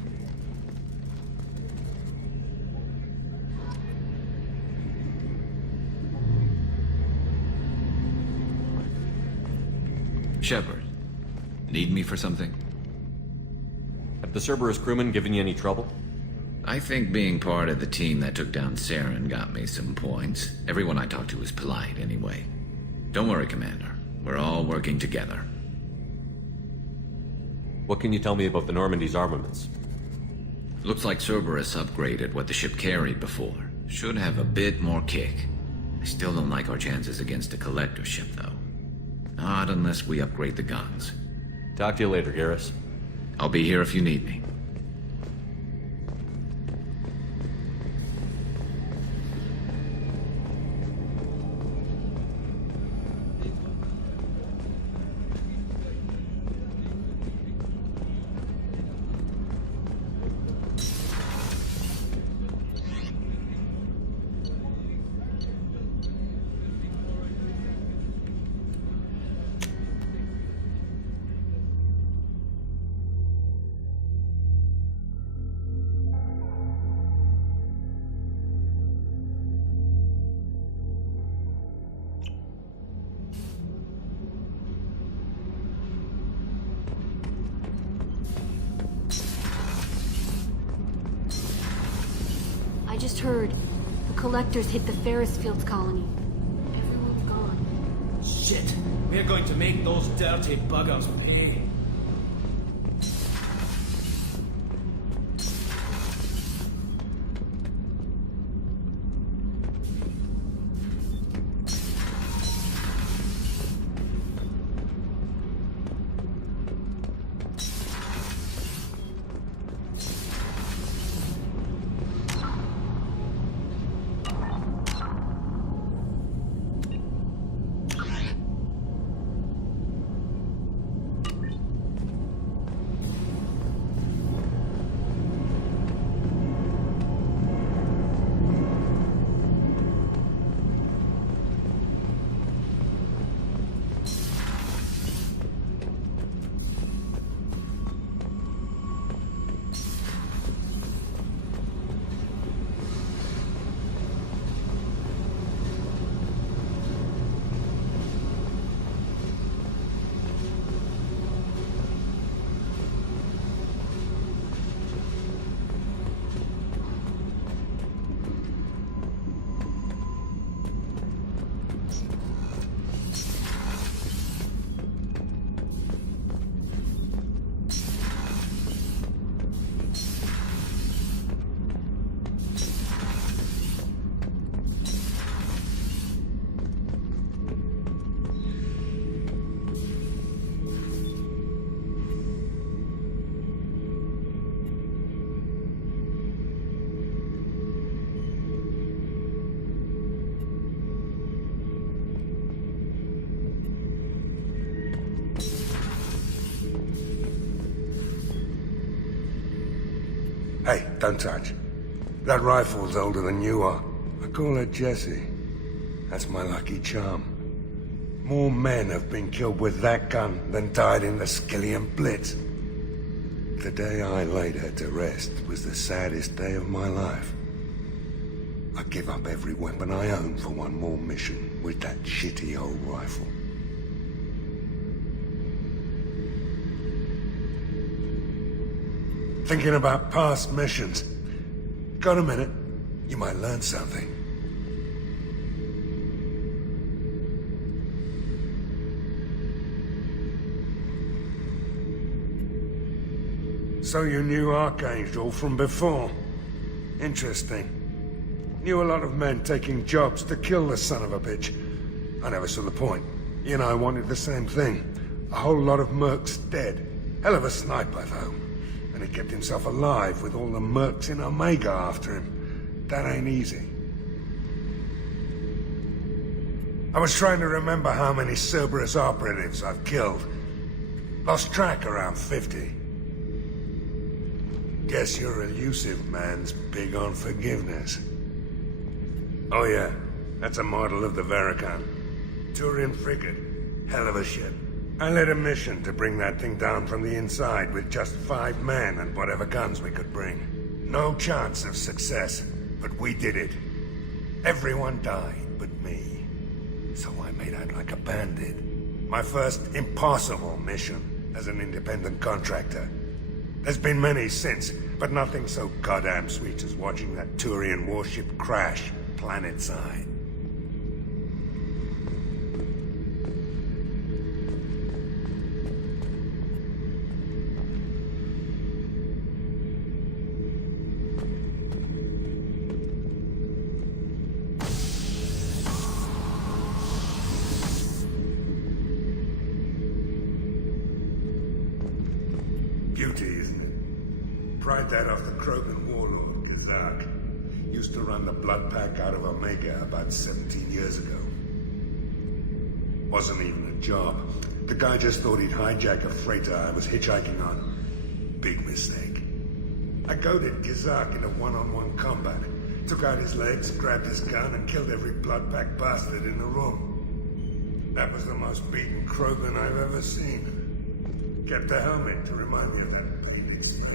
Shepard, need me for something? Have the Cerberus crewmen given you any trouble? I think being part of the team that took down Saren got me some points. Everyone I talked to was polite anyway. Don't worry, Commander. We're all working together. What can you tell me about the Normandy's armaments? Looks like Cerberus upgraded what the ship carried before. Should have a bit more kick. I still don't like our chances against a collector ship, though. Not unless we upgrade the guns. Talk to you later, Garrus. I'll be here if you need me. I just heard. The collectors hit the Ferris Fields colony. Everyone's gone. Shit! We're going to make those dirty buggers pay. Hey, don't touch. That rifle's older than you are. I call her Jessie. That's my lucky charm. More men have been killed with that gun than died in the Skillian Blitz. The day I laid her to rest was the saddest day of my life. I give up every weapon I own for one more mission with that shitty old rifle. Thinking about past missions. Got a minute? You might learn something. So you knew Archangel from before? Interesting. Knew a lot of men taking jobs to kill the son of a bitch. I never saw the point. You and I wanted the same thing. A whole lot of mercs dead. Hell of a sniper, though. And he kept himself alive with all the mercs in Omega after him. That ain't easy. I was trying to remember how many Cerberus operatives I've killed. Lost track around 50. Guess your elusive man's big on forgiveness. Oh yeah, that's a model of the Veracon. Turian frigate. Hell of a ship. I led a mission to bring that thing down from the inside with just 5 men and whatever guns we could bring. No chance of success, but we did it. Everyone died but me. So I made out like a bandit. My first impossible mission as an independent contractor. There's been many since, but nothing so goddamn sweet as watching that Turian warship crash planetside. Beauty, isn't it? Pried that off the Krogan warlord, Gazak. Used to run the blood pack out of Omega about 17 years ago. Wasn't even a job. The guy just thought he'd hijack a freighter I was hitchhiking on. Big mistake. I goaded Gazak into one-on-one combat. Took out his legs, grabbed his gun, and killed every blood pack bastard in the room. That was the most beaten Krogan I've ever seen. Kept a helmet to remind me of that previous version.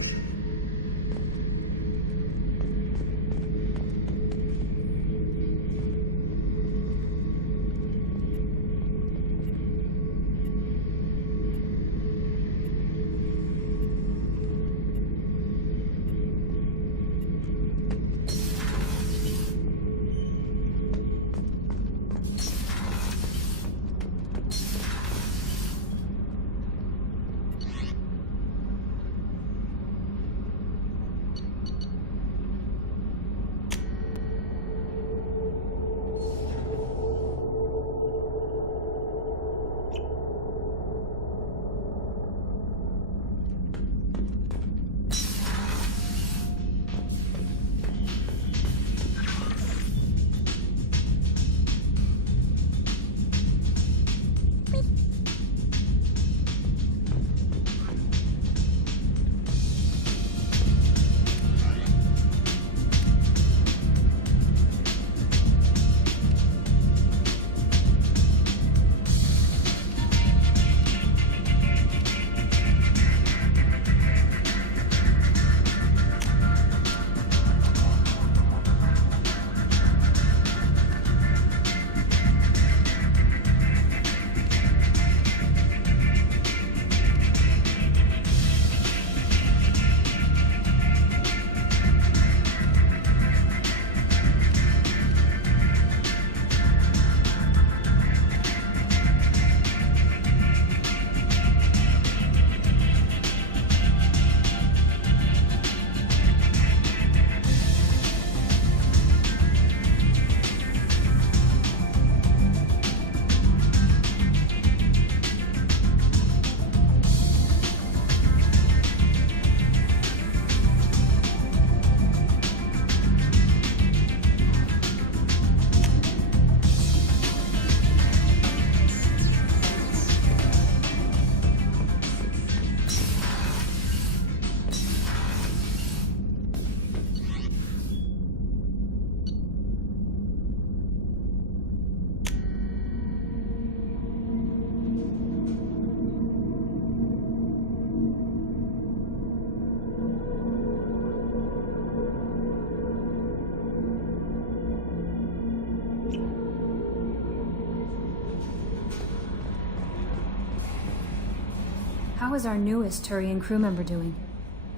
How is our newest Turian crew member doing?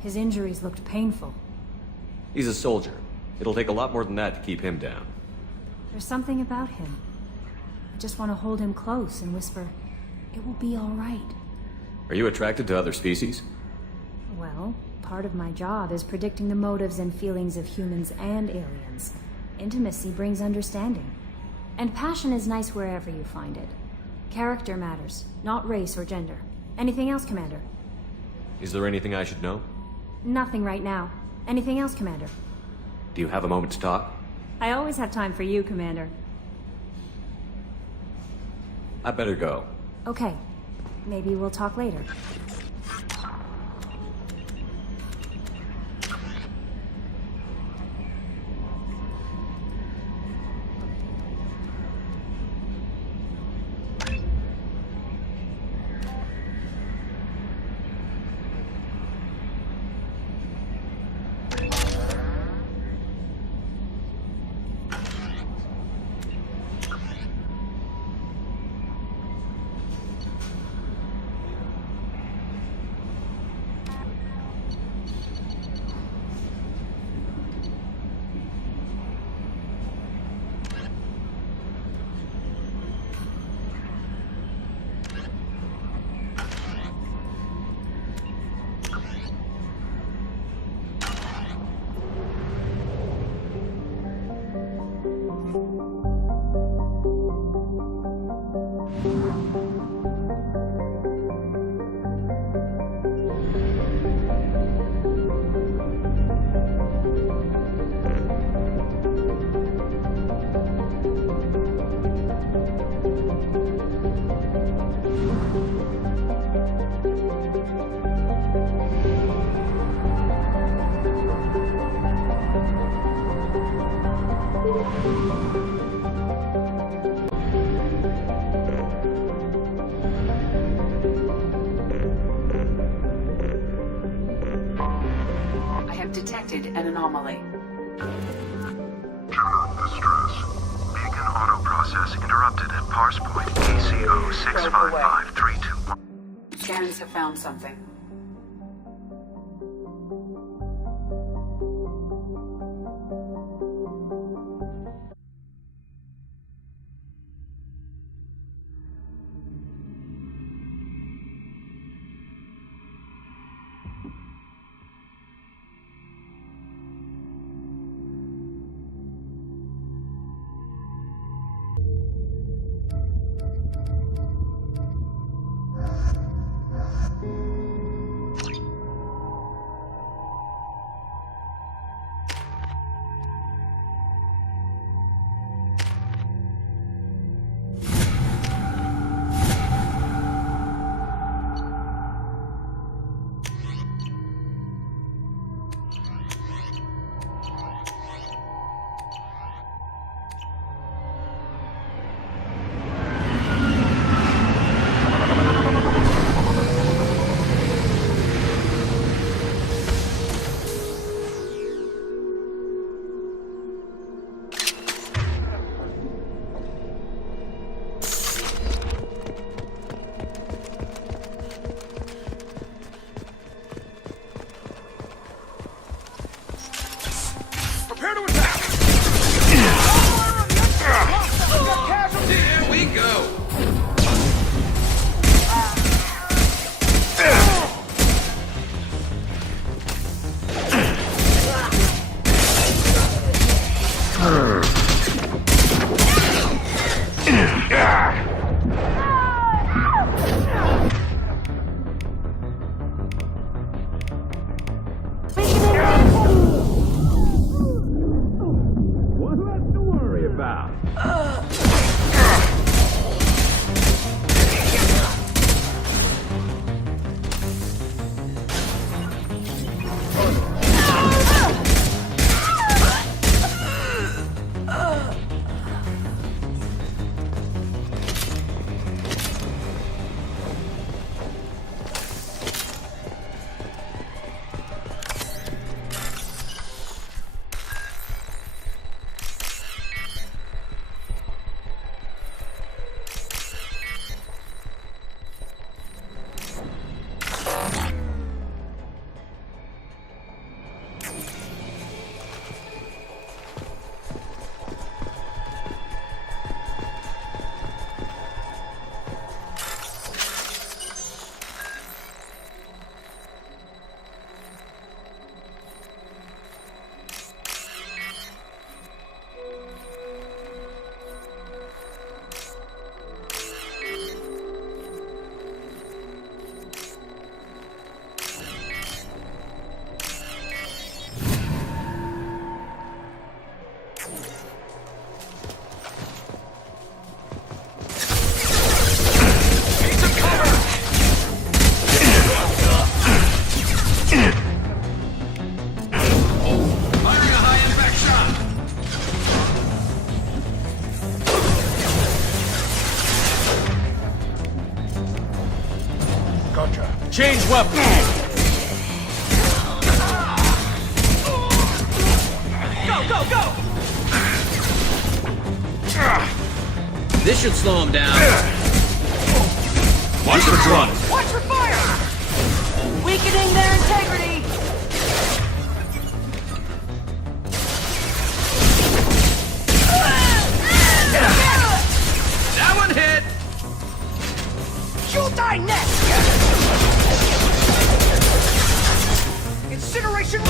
His injuries looked painful. He's a soldier. It'll take a lot more than that to keep him down. There's something about him. I just want to hold him close and whisper, "It will be all right." Are you attracted to other species? Well, part of my job is predicting the motives and feelings of humans and aliens. Intimacy brings understanding. And passion is nice wherever you find it. Character matters, not race or gender. Anything else, Commander? Is there anything I should know? Nothing right now. Anything else, Commander? Do you have a moment to talk? I always have time for you, Commander. I better go. Okay. Maybe we'll talk later. I have detected an anomaly. Journal distress. Beacon auto process interrupted at parse point ACO 655321. Scans have found something. Change weapons! Go, go, go! This should slow him down. Watch the front! Watch for fire! Weakening their integrity! That one hit! You'll die next! Incineration move!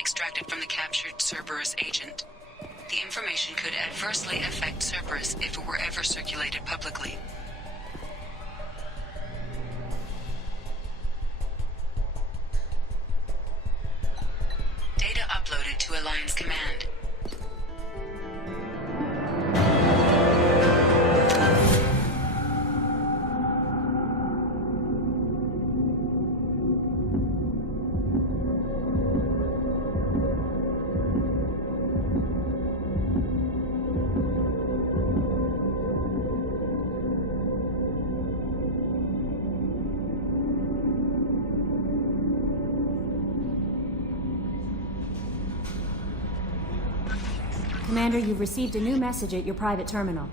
Extracted from the captured Cerberus agent. The information could adversely affect Cerberus if it were ever circulated publicly. Data uploaded to Alliance Command. Commander, you've received a new message at your private terminal.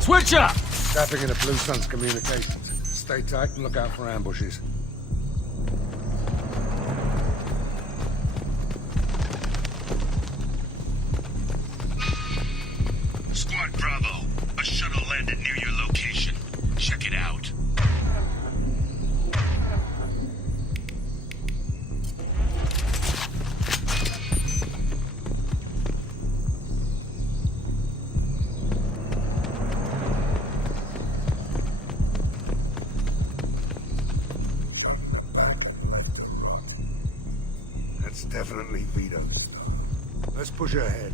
Switch up! Tapping into Blue Sun's communications. Stay tight and look out for ambushes. Squad Bravo, a shuttle landed near your location. Check it out. That's definitely Vito. Let's push ahead.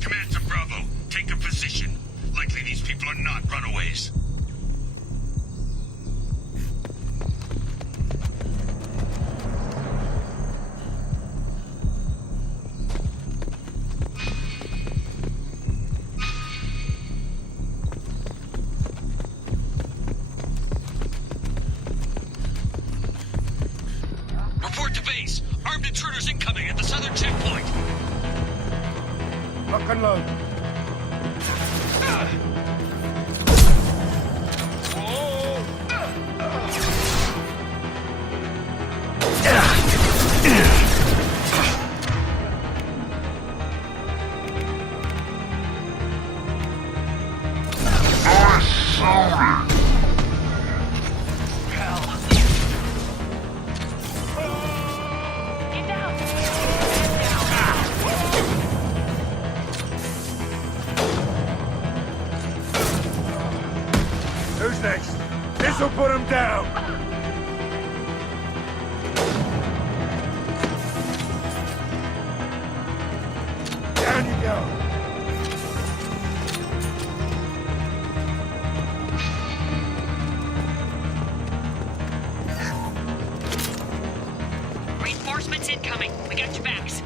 Command to Bravo, take a position. Likely these people are not runaways. Report to base. Armed intruders incoming at the southern checkpoint. Lock and load. Who's next? This'll put him down! Down you go! Reinforcements incoming. We got your backs.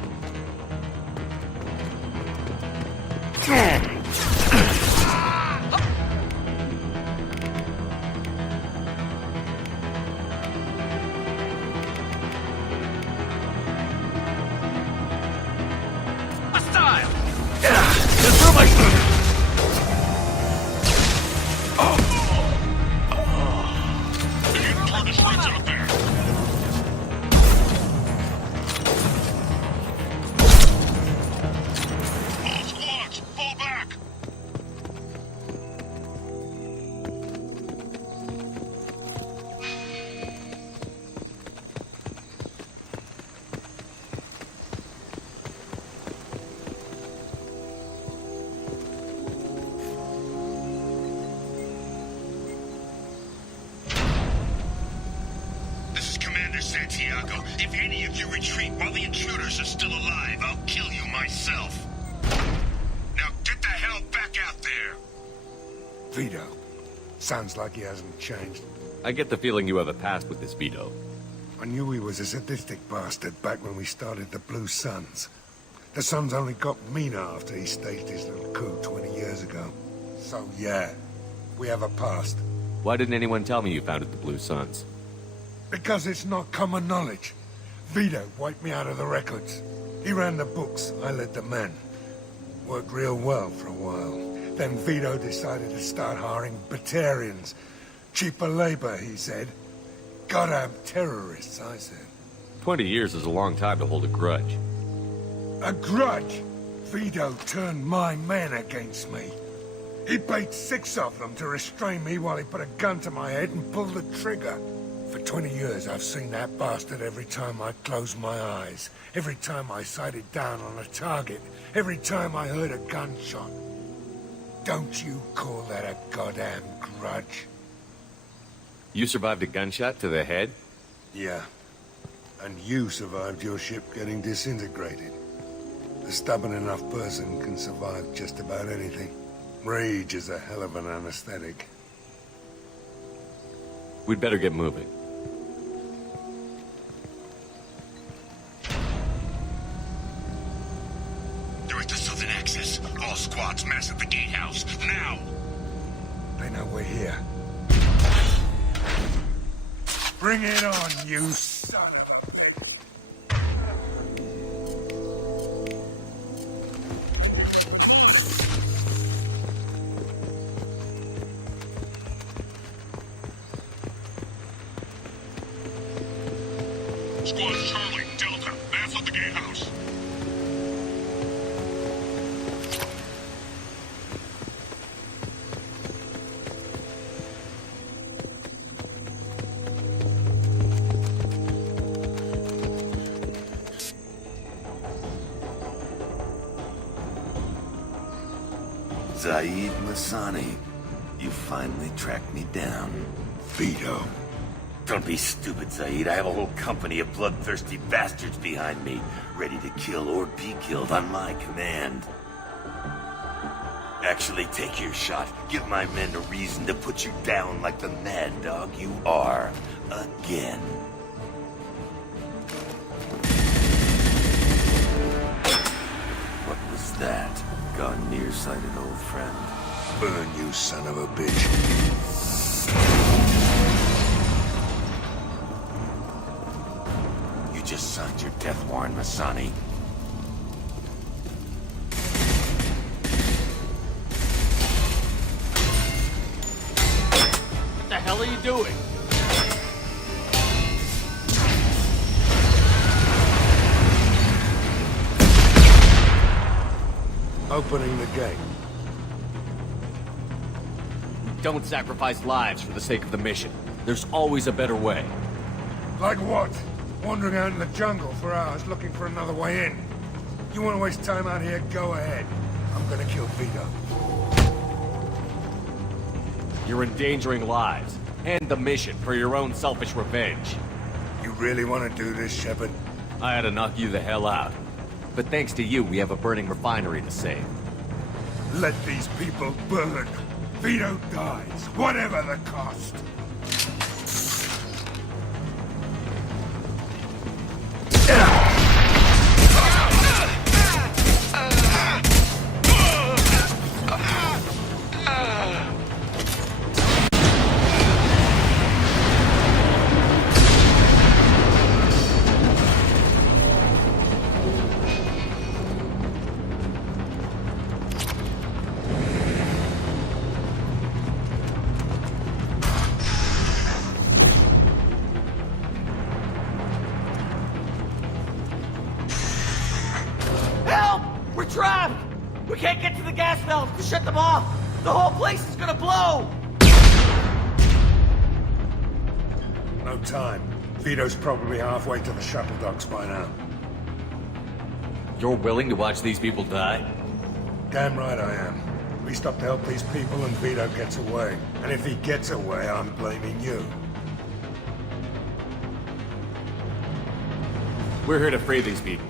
Santiago, if any of you retreat while the intruders are still alive, I'll kill you myself. Now get the hell back out there! Vito. Sounds like he hasn't changed. I get the feeling you have a past with this Vito. I knew he was a sadistic bastard back when we started the Blue Suns. The sun's only got meaner after he staged his little coup 20 years ago. So yeah, we have a past. Why didn't anyone tell me you founded the Blue Suns? Because it's not common knowledge. Vito wiped me out of the records. He ran the books, I led the men. Worked real well for a while. Then Vito decided to start hiring Batarians. Cheaper labor, he said. Goddamn terrorists, I said. 20 years is a long time to hold a grudge. A grudge? Vito turned my men against me. He paid 6 of them to restrain me while he put a gun to my head and pulled the trigger. For 20 years, I've seen that bastard every time I closed my eyes. Every time I sighted down on a target. Every time I heard a gunshot. Don't you call that a goddamn grudge? You survived a gunshot to the head? Yeah. And you survived your ship getting disintegrated. A stubborn enough person can survive just about anything. Rage is a hell of an anesthetic. We'd better get moving. They're at the southern axis. All squads mass at the gatehouse. Now! They know we're here. Bring it on, you son of a... Squad Charlie, Delta, mass at the gatehouse. Zaid Masani, you finally tracked me down. Vito. Don't be stupid, Zaid. I have a whole company of bloodthirsty bastards behind me, ready to kill or be killed on my command. Actually, take your shot. Give my men a reason to put you down like the mad dog you are. Again. What was that? Gone nearsighted, old friend. Burn, you son of a bitch. You just signed your death warrant, Masani. What the hell are you doing? Opening the gate. Don't sacrifice lives for the sake of the mission. There's always a better way. Like what? Wandering out in the jungle for hours looking for another way in. You want to waste time out here? Go ahead. I'm gonna kill Vito. You're endangering lives and the mission for your own selfish revenge. You really want to do this, Shepard? I had to knock you the hell out. But thanks to you, we have a burning refinery to save. Let these people burn. Vito dies, whatever the cost. Help! We're trapped! We can't get to the gas valves to shut them off! The whole place is gonna blow! No time. Vito's probably halfway to the shuttle docks by now. You're willing to watch these people die? Damn right I am. We stop to help these people and Vito gets away. And if he gets away, I'm blaming you. We're here to free these people.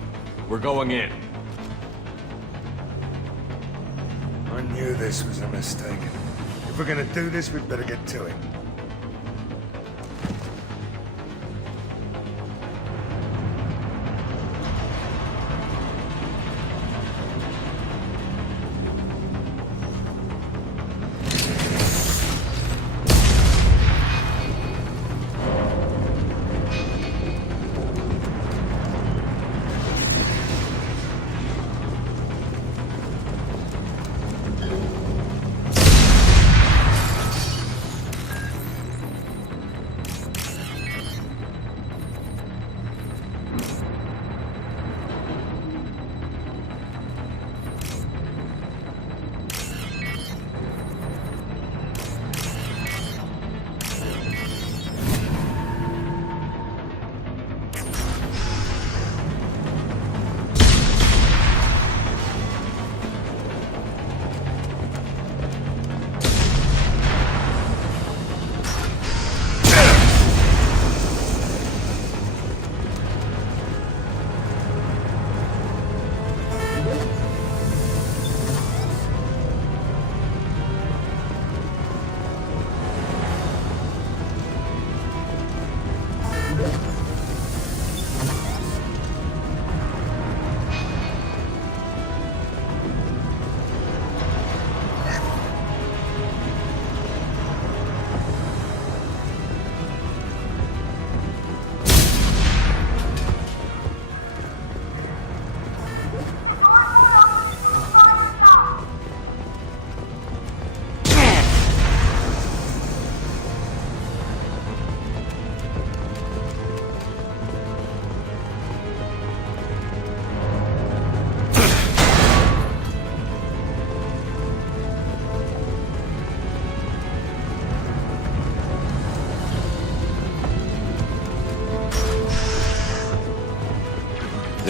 We're going in. I knew this was a mistake. If we're gonna do this, we'd better get to it.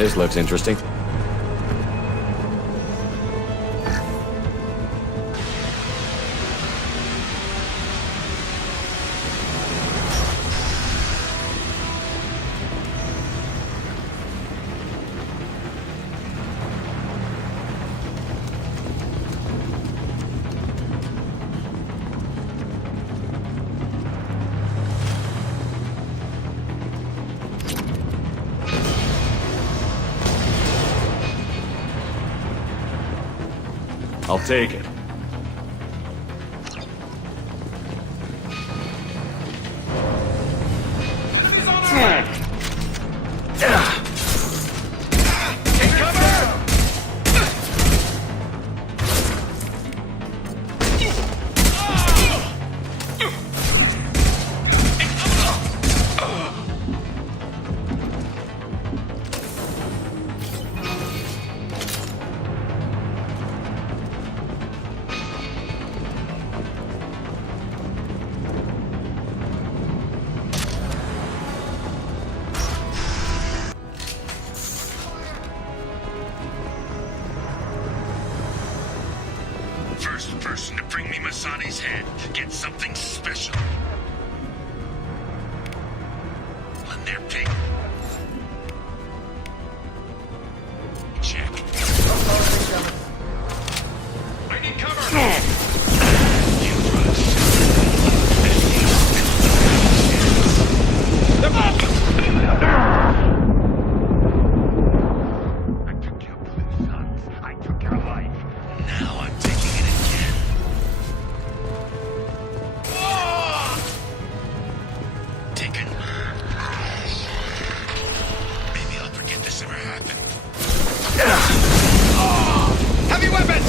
This looks interesting. I'll take it. First person to bring me Masani's head gets something special. One there, pig. Check. I need cover! I took your blue sons. I took your life. Now I'm taking it again. Taken. Maybe I'll forget this ever happened. Heavy weapons!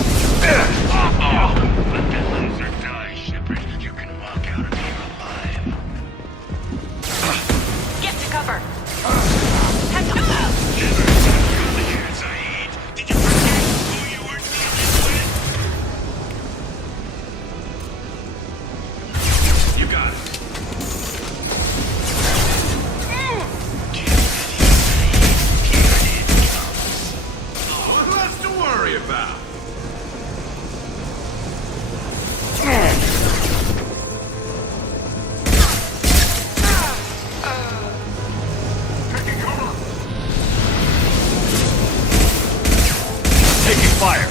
Let that loser die, Shepard. You can walk out of here alive. Get to cover. Did you forget who you were dealing with? You got it. Less to worry about. Taking fire.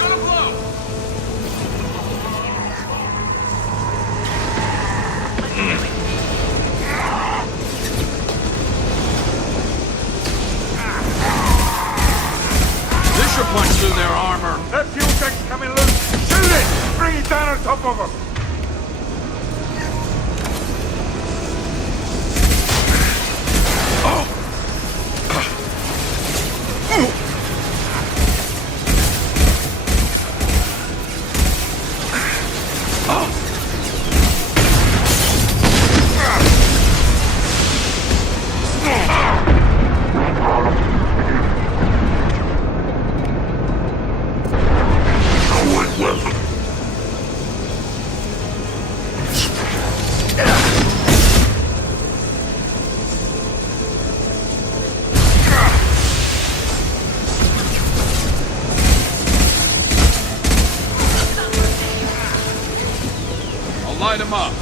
Gonna blow. This should punch through their armor. That fuel tank's coming loose! Shoot it! Bring it down on top of them! I'll light him up.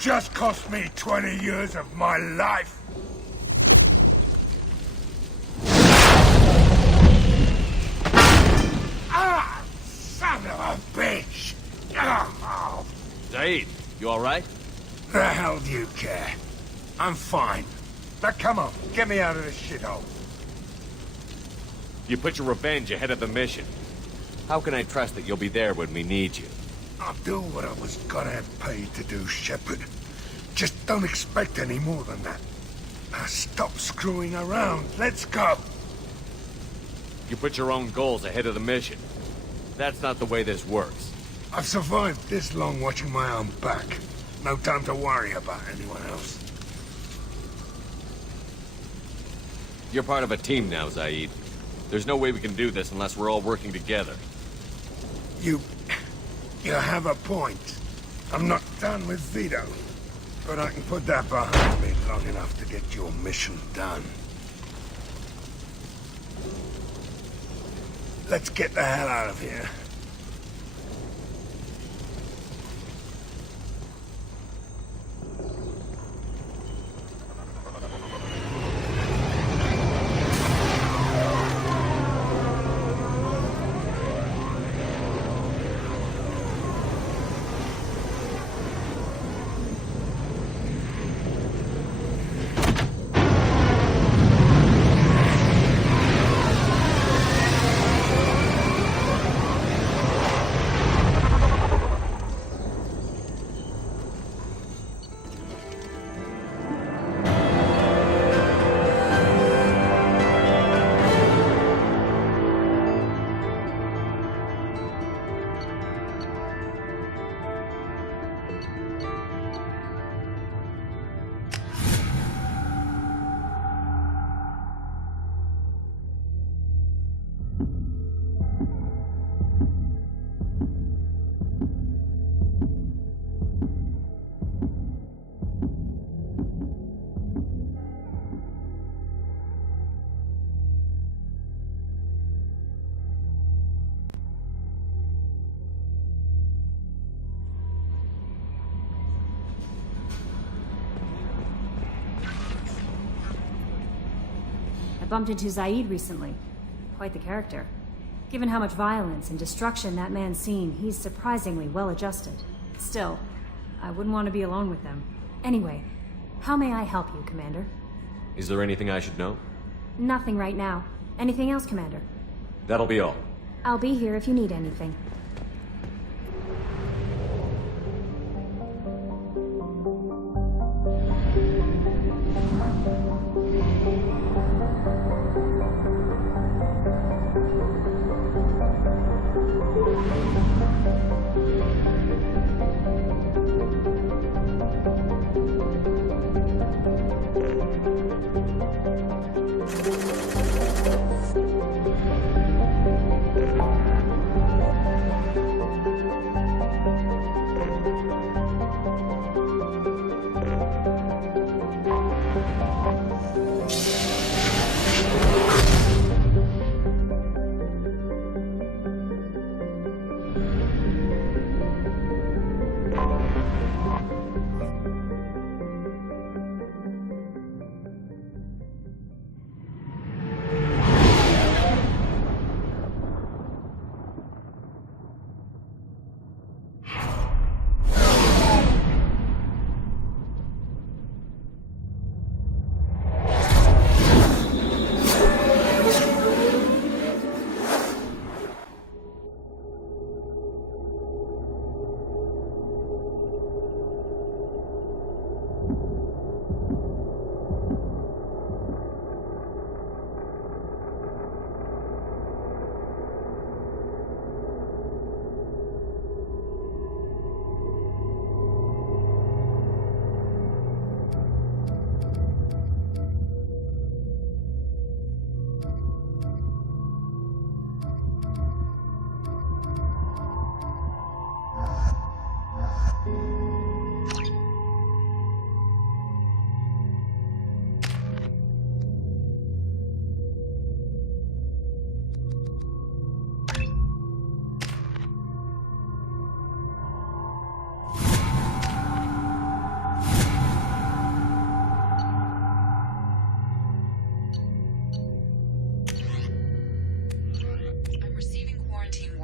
just cost me 20 years of my life. Ah! Son of a bitch! Oh. Zaid, you alright? The hell do you care? I'm fine. Now come on, get me out of this shithole. You put your revenge ahead of the mission. How can I trust that you'll be there when we need you? I'll do what I was gonna have paid to do, Shepard. Just don't expect any more than that. Now stop screwing around. Let's go. You put your own goals ahead of the mission. That's not the way this works. I've survived this long watching my own back. No time to worry about anyone else. You're part of a team now, Zaid. There's no way we can do this unless we're all working together. You have a point. I'm not done with Vito. But I can put that behind me long enough to get your mission done. Let's get the hell out of here. Bumped into Zaid recently. Quite the character. Given how much violence and destruction that man's seen, he's surprisingly well adjusted. Still, I wouldn't want to be alone with them. Anyway, how may I help you, Commander? Is there anything I should know? Nothing right now. Anything else, Commander? That'll be all. I'll be here if you need anything.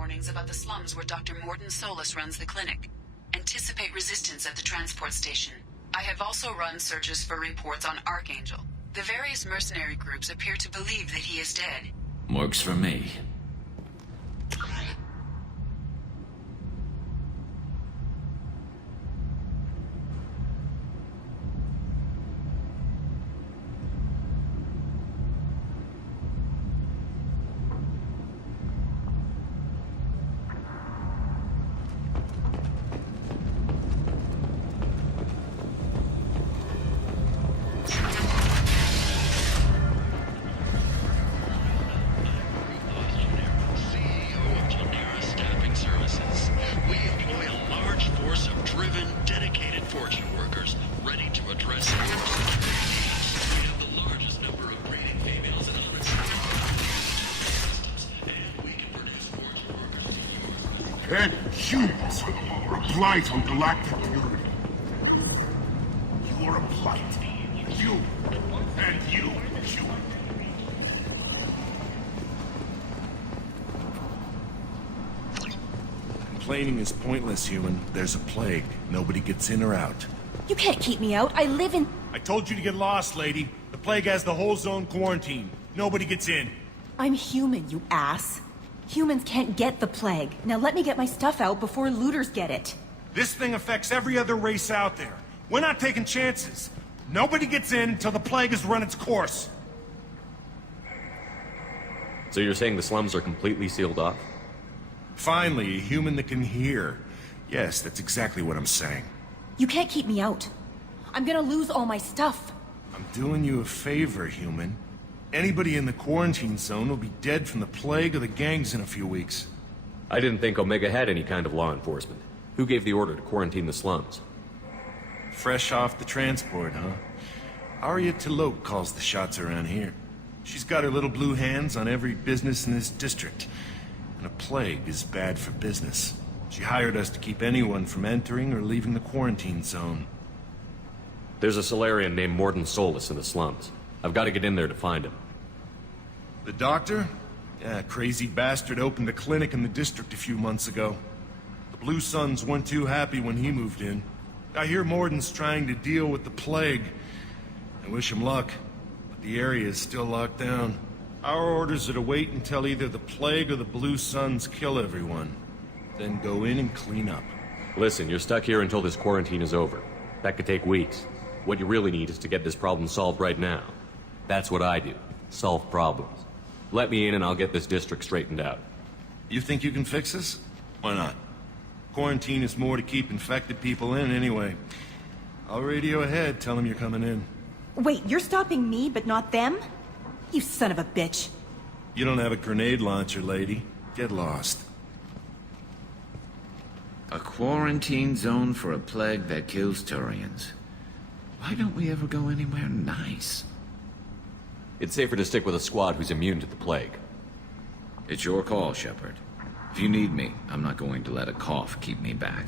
warnings about the slums where Dr. Morden Solus runs the clinic. Anticipate resistance at the transport station. I have also run searches for reports on Archangel. The various mercenary groups appear to believe that he is dead. Works for me. And humans are a blight on galactic purity. You're a blight. You. And you, human. Complaining is pointless, human. There's a plague. Nobody gets in or out. You can't keep me out. I live in... I told you to get lost, lady. The plague has the whole zone quarantined. Nobody gets in. I'm human, you ass. Humans can't get the plague. Now let me get my stuff out before looters get it. This thing affects every other race out there. We're not taking chances. Nobody gets in until the plague has run its course. So you're saying the slums are completely sealed off? Finally, a human that can hear. Yes, that's exactly what I'm saying. You can't keep me out. I'm gonna lose all my stuff. I'm doing you a favor, human. Anybody in the quarantine zone will be dead from the plague or the gangs in a few weeks. I didn't think Omega had any kind of law enforcement. Who gave the order to quarantine the slums? Fresh off the transport, huh? Arya Tilok calls the shots around here. She's got her little blue hands on every business in this district. And a plague is bad for business. She hired us to keep anyone from entering or leaving the quarantine zone. There's a Solarian named Morden Solus in the slums. I've got to get in there to find him. The doctor? Yeah, crazy bastard opened a clinic in the district a few months ago. The Blue Suns weren't too happy when he moved in. I hear Morden's trying to deal with the plague. I wish him luck, but the area is still locked down. Our orders are to wait until either the plague or the Blue Suns kill everyone. Then go in and clean up. Listen, you're stuck here until this quarantine is over. That could take weeks. What you really need is to get this problem solved right now. That's what I do. Solve problems. Let me in and I'll get this district straightened out. You think you can fix this? Why not? Quarantine is more to keep infected people in anyway. I'll radio ahead, tell them you're coming in. Wait, you're stopping me, but not them? You son of a bitch. You don't have a grenade launcher, lady. Get lost. A quarantine zone for a plague that kills Turians. Why don't we ever go anywhere nice? It's safer to stick with a squad who's immune to the plague. It's your call, Shepard. If you need me, I'm not going to let a cough keep me back.